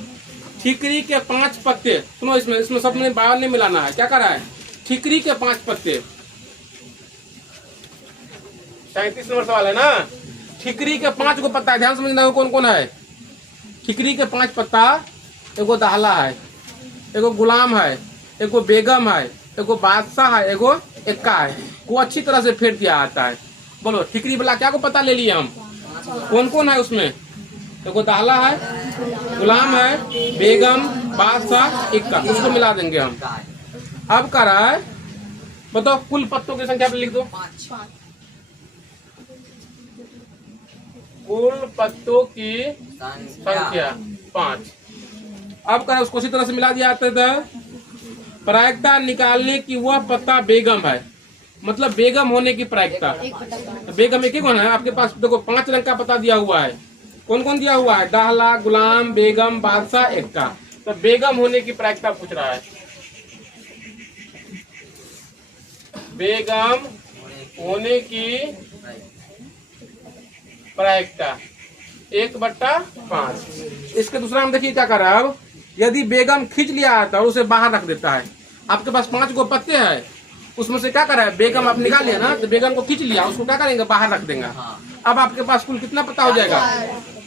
ठिकरी के 5 पत्ते, सुनो इसमें सब में बाहर नहीं मिलाना है। क्या कर रहा है? ठिकरी के 5 पत्ते। 37 नंबर सवाल है ना। ठिकरी के 5 को पत्ता है, ध्यान समझना कौन कौन है। ठिकरी के 5 पत्ता, एगो दाहला है, एगो गुलाम है, एगो बेगम है, एगो बादशाह है, एगो एक्का है। को अच्छी तरह से फेर दिया आता है। बोलो ठिकरी वाला क्या को पता ले लिए हम? कौन कौन है उसमें? एगो दाहला है, गुलाम है, बेगम, बादशाह, एक्का, उसको मिला देंगे हम। अब कर रहा है बताओ कुल पत्तों की संख्या लिख दो। 5 कुल पत्तों की संख्या 5। अब कर उसको उसी तरह से मिला दिया जाता है। प्रायिकता निकालने की वह पत्ता बेगम है, मतलब बेगम होने की प्रायिकता। बेगम एक ही कौन है आपके पास? देखो 5 रंग का पत्ता दिया हुआ है। कौन कौन दिया हुआ है? दाहला, गुलाम, बेगम, बादशाह, एक्का। तो बेगम होने की प्रायिकता पूछ रहा है। बेगम होने की प्रायिकता 1/5। इसके दूसरा हम देखिए क्या कर रहा है। अब यदि बेगम खींच लिया आता और उसे बाहर रख देता है, आपके पास 5 गो पत्ते हैं, उसमें से क्या कर रहा है? बेगम आप निकाल लिया ना, तो बेगम को खींच लिया, उसको क्या करेंगे? बाहर रख देंगे। अब आपके पास कुल कितना पत्ता हो जाएगा?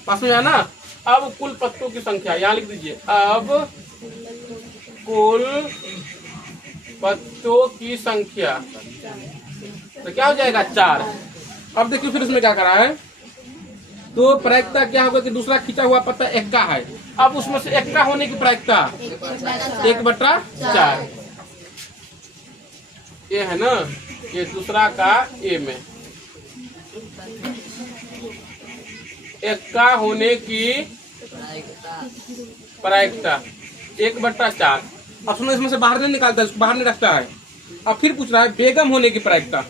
पास में है ना। अब कुल पत्तों की संख्या यहाँ लिख दीजिए। अब कुल पत्तों की संख्या तो क्या हो जाएगा? 4। अब देखिए फिर उसमें क्या करा है। तो प्रायिकता क्या होगा कि दूसरा खींचा हुआ पत्ता एक्का है। अब उसमें से एक्का होने की प्रायिकता 1/4। ये है ना, ये दूसरा का ए में एक्का होने की प्रायिकता 1/4। अब सुनो, इसमें से बाहर नहीं निकालता है, इसको बाहर नहीं रखता है। अब फिर पूछ रहा है बेगम होने की प्रायिकता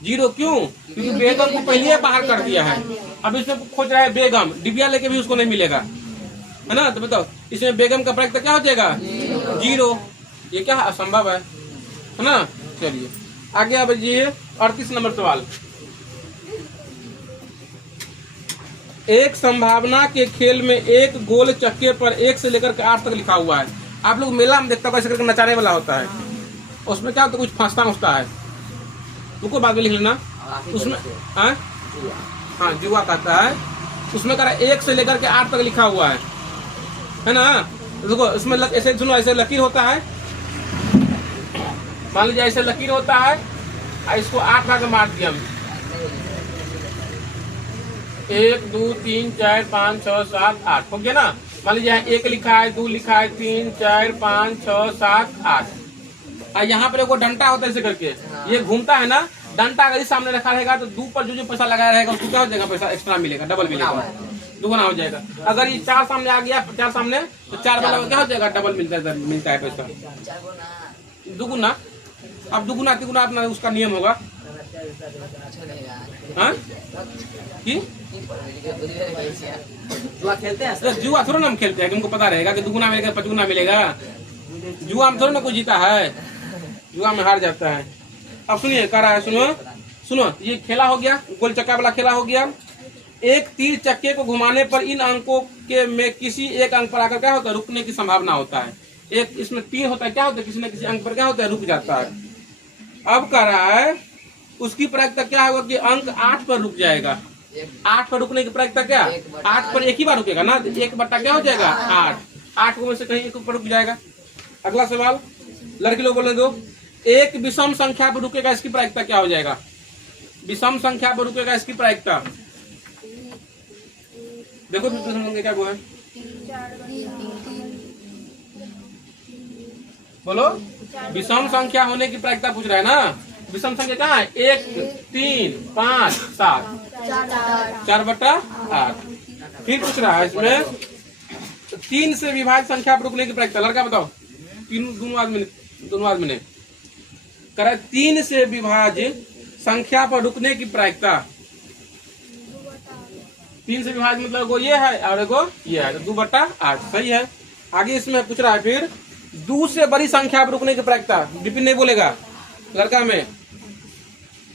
0। क्यों? क्योंकि बेगम को पहले बाहर कर दिया है। अब इसमें खोज रहा है बेगम, डिबिया लेके भी उसको नहीं मिलेगा, है ना। तो बताओ इसमें बेगम का प्रायिकता क्या हो जाएगा? 0। ये क्या असंभव है ना। चलिए आगे आप बजिए 38 नंबर सवाल। एक संभावना के खेल में एक गोल चक्के पर 1 से लेकर के 8 तक लिखा हुआ है। आप लोग मेला में देखता कैसे करके नचाने वाला होता है, उसमें क्या होता है, कुछ फंसता उठता है, तुमको बाद में लिख लेना। उसमें हाँ जुआ कहता है। उसमें कह रहा है 1 से लेकर के 8 तक लिखा हुआ है ना। देखो इसमें ऐसे सुनो, ऐसे लकीर होता है, मान लीजिए ऐसे लकीर होता है, इसको 8 भाग में मार दिया। 1 2 3 4 5 6 7 8 हो गया ना। मान लीजिए 1 लिखा है, 2 लिखा है, 3 4 5 6 7 8। और यहाँ पर एगो डंटा होता है ऐसे करके, ये घूमता है ना। डंटा अगर इस सामने रखा रहेगा तो 2 पर जो पैसा लगाया रहेगा उसको क्या हो जाएगा, पैसा एक्स्ट्रा मिलेगा, डबल मिलेगा, दुगुना हो जाएगा। अगर ये 4 सामने आ गया, 4 सामने, तो 4 वाला क्या हो जाएगा, डबल मिलता है पैसा, दुगुना। अब दुगुना तिगुना अपना उसका नियम होगा। जुआ खेलते हैं? जुआ थोड़ा ना हम खेलते हैं, हमको पता रहेगा कि दुगुना मिलेगा 5 मिलेगा। जुआ में थोड़ा ना कोई जीता है, जुआ में हार जाता है। अब सुनिए कह रहा है, सुनो ये खेला हो गया, गोल चक्का वाला खेला हो गया। एक तीर चक्के को घुमाने पर इन अंकों के में किसी एक अंक पर आकर क्या होता है, रुकने की संभावना होता है। एक इसमें तीर होता है, क्या होता है, किसी न किसी अंक पर क्या होता है, रुक जाता है। अब कह रहा है उसकी प्रायिकता क्या होगा कि अंक 8 पर रुक जाएगा। 8 पर रुकने की प्रायिकता क्या, 8 पर एक ही बार रुकेगा ना, 1 क्या हो जाएगा 8 को में से कहीं 1 पर रुक जाएगा। अगला सवाल लड़की लोग बोलने दो। एक विषम संख्या पर रुकेगा, इसकी प्रायिकता क्या हो जाएगा? विषम संख्या पर रुकेगा, इसकी प्रायिकता देखो क्या वो है, बोलो। विषम संख्या होने की प्रायिकता पूछ रहा है ना। विषम संख्या कहाँ है? 1 3 5 7 4/8। फिर पूछ रहा है इसमें 3 से विभाज्य संख्या पर रुकने की प्रायिकता। लड़का बताओ, दोनों आदमी ने करा 3 से विभाज्य संख्या पर रुकने की प्रायिकता। 3 से विभाज्य मतलब एगो ये है और एगो ये है, 2/8 सही है। आगे इसमें पूछ रहा है फिर 2 से बड़ी संख्या पर रुकने की प्रायिकता। विपिन नहीं बोलेगा, लड़का में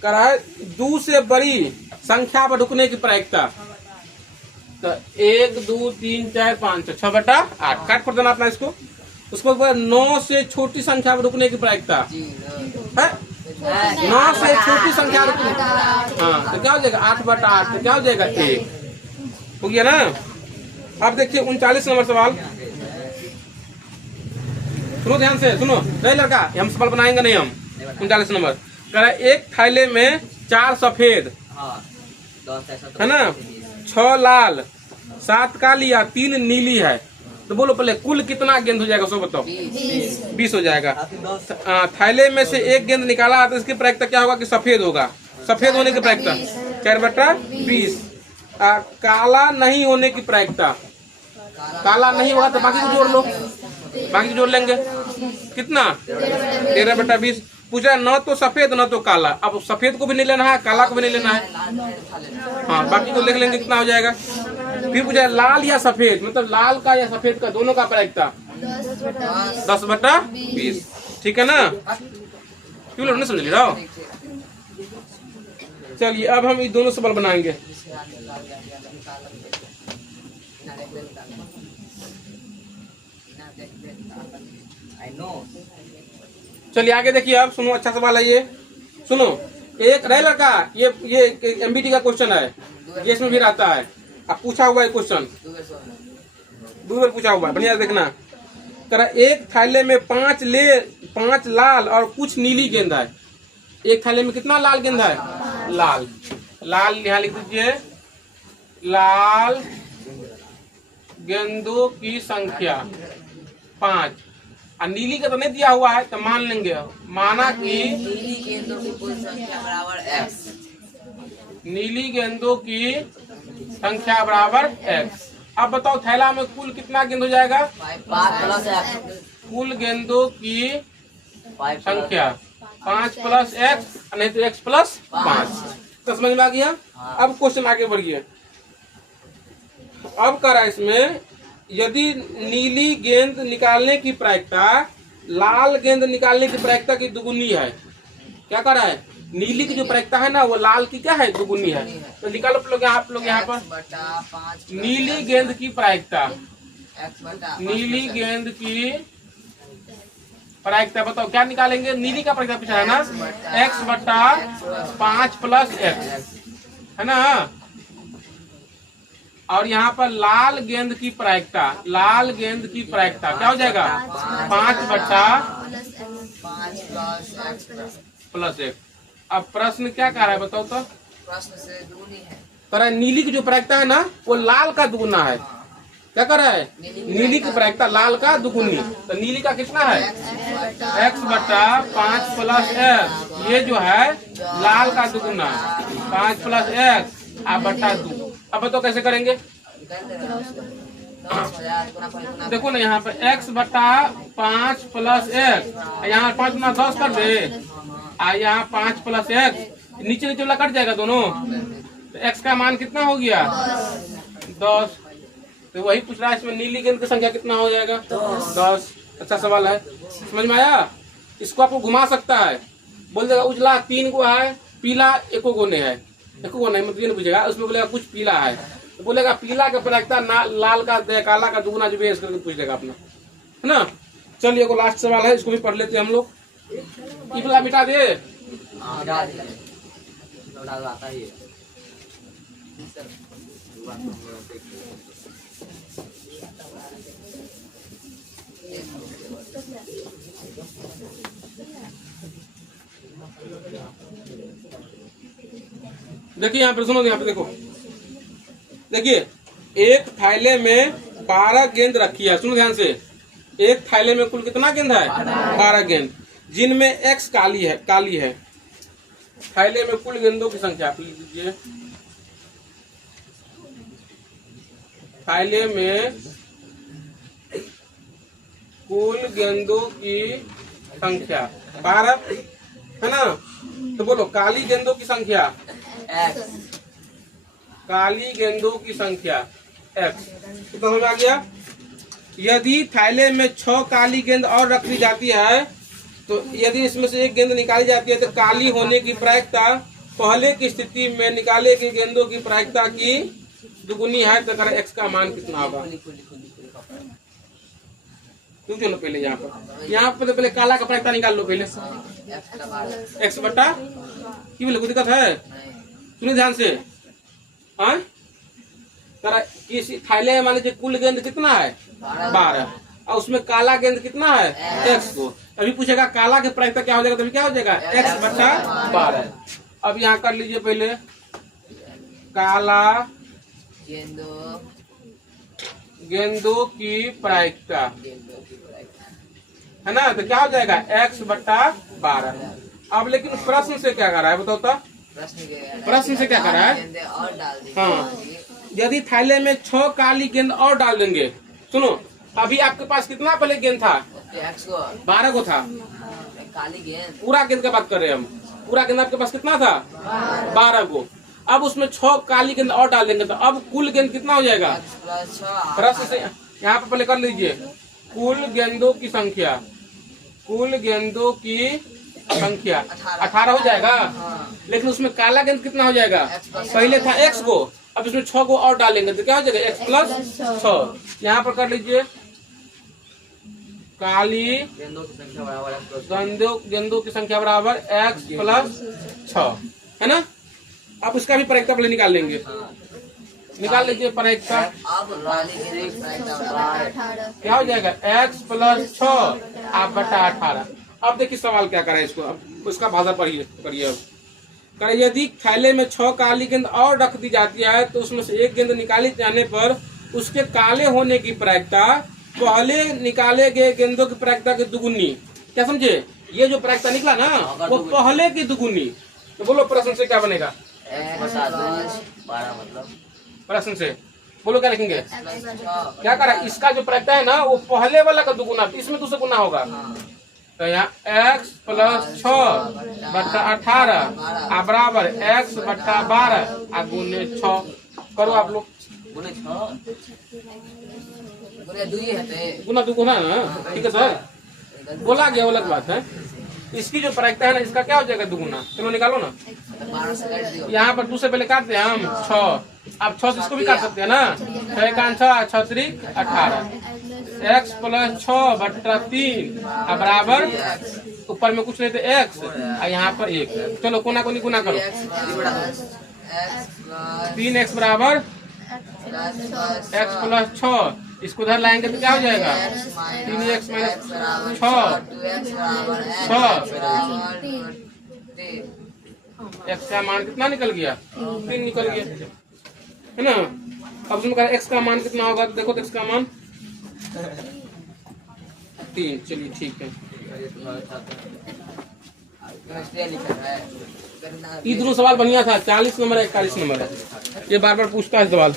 कह रहा है 2 से बड़ी संख्या पर रुकने की प्रायिकता। तो 1 2 3 4 5 6/8 काट कर देना अपना इसको। उसको 9 से छोटी संख्या पर रुकने की प्रायिकता है। 9 से छोटी संख्या रुकने, हाँ तो क्या हो जाएगा 8/8, तो क्या हो जाएगा 1 हो गया ना। अब देखिए 39 नंबर सवाल, सुनो ध्यान से, सुनो नहीं लड़का, हम सवाल बनाएंगे नहीं हम। 39 नंबर कह रहा है एक थैले में 4 सफेद है ना, 6 लाल, 7 काली या 3 नीली है। तो बोलो पहले कुल कितना गेंद हो जाएगा, सो बताओ। 20 हो जाएगा। थैले में से एक गेंद निकाला तो इसकी प्रायिकता क्या होगा कि सफेद होगा। सफेद होने की प्रायिकता 4/20। काला नहीं होने की प्रायिकता, काला नहीं होगा तो बाकी को जोड़ लो, बाकी जोड़ लेंगे कितना 13/20। पूछा न तो सफेद न तो काला। अब सफेद को भी नहीं लेना है, काला को भी नहीं लेना है, हाँ बाकी को लिख लेंगे कितना हो जाएगा। फिर पूछा लाल या सफेद, मतलब लाल का या सफेद का दोनों का प्रायिकता 10/20। ठीक है ना, क्यों लोग नहीं समझ रहे हो। चलिए अब हम ये दोनों सवाल बनाएंगे। चलिए आगे देखिए, अब सुनो अच्छा सवाल है ये। सुनो एक रहे लड़का, ये एमबीटी का क्वेश्चन है, ये इसमें भी रहता है। अब पूछा हुआ है क्वेश्चन, 2 बार पूछा हुआ है, बढ़िया देखना। करा एक थैले में 5 लाल और कुछ नीली गेंद है। एक थैले में कितना लाल गेंद है? लाल यहाँ लिख दीजिए, लाल गेंदों की संख्या 5। और नीली का तो नहीं दिया हुआ है, तो मान लेंगे, माना कि नीली गेंदों की कुल संख्या बराबर x। नीली गेंदों की संख्या बराबर x। अब बताओ थैला में कुल कितना गेंद हो जाएगा? 5 प्लस x। कुल गेंदों की संख्या 5 प्लस x, नहीं तो x प्लस 5। तो समझ में आ गया? अब क्वेश्चन आगे बढ़िए। अब करा इसमें, यदि नीली गेंद निकालने की प्रायिकता लाल गेंद निकालने की प्रायिकता की दुगुनी है। क्या करा है? नीली की जो प्रायिकता है ना वो लाल की क्या है? दुगुनी है। तो निकालो आप लोग यहाँ पर नीली गेंद की प्रायिकता। नीली गेंद की प्रायिकता बताओ क्या निकालेंगे? नीली का प्रायिकता पूछा है ना, x बटा 5 प्लस x है ना। और यहाँ पर लाल गेंद की प्रायिकता, लाल गेंद की प्रायिकता क्या हो जाएगा? 5 बटा 5 प्लस 1। अब प्रश्न क्या कह रहा है बताओ तो? प्रश्न से दुगुनी है। कह रहा है नीली की जो प्रायिकता है ना वो लाल का दुगुना है। क्या कर रहा है? नीली की प्रायिकता लाल का दुगुनी। तो नीली का कितना है? x बटा 5 प्लस x। ये जो है लाल का दुगुना 5 प्लस x आप बटा 2। अब बताओ कैसे करेंगे? देखो ना यहाँ पे x बटा 5 प्लस x, यहाँ 5 गुना 10 कर दे, यहाँ 5 प्लस x, नीचे नीचे वाला कट जाएगा दोनों। तो x का मान कितना हो गया? 10। तो वही पूछ रहा है इसमें नीली गेंद की संख्या कितना हो जाएगा? 10। अच्छा सवाल है, समझ में आया? इसको आपको घुमा सकता है, बोल देगा उजला 3 गो है, पीला 1 गो नहीं है, 1 गो नहीं मतलब ये नहीं पूछेगा, उसमें बोलेगा कुछ पीला है तो बोलेगा पीला का प्रायिकता लाल का काला का दुगुना जो भी है इसको पूछ लेगा अपना, है ना। चलिए को लास्ट सवाल है, इसको भी पढ़ लेते हैं हम लोग। पीपला मिटा दे। देखिए यहाँ पर सुनो, यहाँ पे देखो, देखिए एक थैले में 12 गेंद रखी है। सुनो ध्यान से, एक थैले में कुल कितना गेंद है? 12 गेंद, जिनमें x काली है। थैले में कुल गेंदों की संख्या लिख लीजिए। थैले में कुल गेंदों की संख्या 12 है ना। तो बोलो काली गेंदों की संख्या x। काली गेंदों की संख्या x। तो समझ आ गया? यदि थैले में 6 काली गेंद और रख दी जाती है, तो यदि इसमें से एक गेंद निकाली जाती है तो काली होने की प्रायिकता पहले की स्थिति में निकाले गई गेंदों की प्रायिकता की दुगुनी है। तो अगर x का मान कितना होगा? पूछो ना पहले यहाँ पर तो पहले काला का प्रायिकता निकाल लो पहले। x बटा की बोले कोई दिक्कत है? सुनिए ध्यान से। हाँ, इस थैले में मान लीजिए कुल गेंद कितना है? 12, और उसमें काला गेंद कितना है? x को। अभी पूछेगा काला की प्रायिकता क्या हो जाएगा, तभी क्या हो जाएगा? x बटा 12। अब यहाँ कर लीजिए पहले काला गेंदों की प्रायिकता है ना, तो क्या हो जाएगा? x बटा 12। अब लेकिन प्रश्न से क्या कर रहा है बताओ तो? प्रश्न से क्या कर रहा है? हाँ, यदि थैले में 6 काली गेंद और डाल देंगे। सुनो, अभी आपके पास कितना पहले गेंद था? 12 को था। काली गेंद, पूरा गेंद का बात कर रहे हैं हम। पूरा गेंद आपके पास कितना था? 12 को। अब उसमें 6 काली गेंद और डाल देंगे तो अब कुल गेंद कितना हो जाएगा? प्रश्न से यहाँ पे पहले कर लीजिए कुल गेंदों की संख्या। कुल गेंदों की संख्या 18 हो जाएगा। लेकिन उसमें काला गेंद कितना हो जाएगा? पहले था x को, अब इसमें 6 को और डालेंगे तो क्या हो जाएगा? x plus 6। यहाँ पर कर लीजिए काली गेंदों की संख्या बराबर x प्लस 6 है ना। आप उसका भी प्रायिकता पहले निकाल लेंगे। निकाल लीजिए प्रायिकता। क्या हो जाएगा? x प्लस 6 आप बटा 18। अब देखिए सवाल क्या करे इसको, अब उसका भाषा पढ़िए करिए। अब करे यदि थैले में 6 काली गेंद और रख दी जाती है तो उसमें से एक गेंद निकाली जाने पर उसके काले होने की प्रायिकता पहले निकाले गए गेंदों की प्रायिकता की दुगुनी। क्या समझे? ये जो प्रायिकता निकला ना वो पहले की दुगुनी। तो बोलो प्रश्न से क्या बनेगा? 12 मतलब प्रश्न से। बोलो क्या लिखेंगे? +6 क्या करा, इसका जो प्रायिकता है ना वो पहले वाला का दुगुना, तो इसमें दूसरा गुना होगा। तो यहाँ x + 6/18 बराबर x बट्टा 12 आ गुने 6 करो आप लोग। गुने 6 गुने 2 है गुना दुगुना ना, ठीक है सर, बोला गया, अलग बात है। इसकी जो प्रायिकता है ना इसका क्या हो जाएगा दुगुना, चलो निकालो ना। 12 से काट दियो। यहाँ पर 2 से पहले काटते हैं हम 6, अब 6 से इसको भी काट सकते हैं ना। 6 का 6 6 3 18 x + 6/3 बराबर ऊपर में कुछ नहीं तो x और यहाँ पर 1। चलो कोना कोनी गुना करो। 3x बराबर x + 6, इसको उधर लाएंगे तो क्या हो जाएगा 3x - 6 x का मान कितना निकल गया? 3 निकल गया, है ना। अब तुम कह x का मान कितना होगा, देखो तो x का मान 3। चलिए ठीक है। ये दोनों सवाल बढ़िया था, 40 नंबर 41 नंबर है, ये बार बार पूछता है सवाल।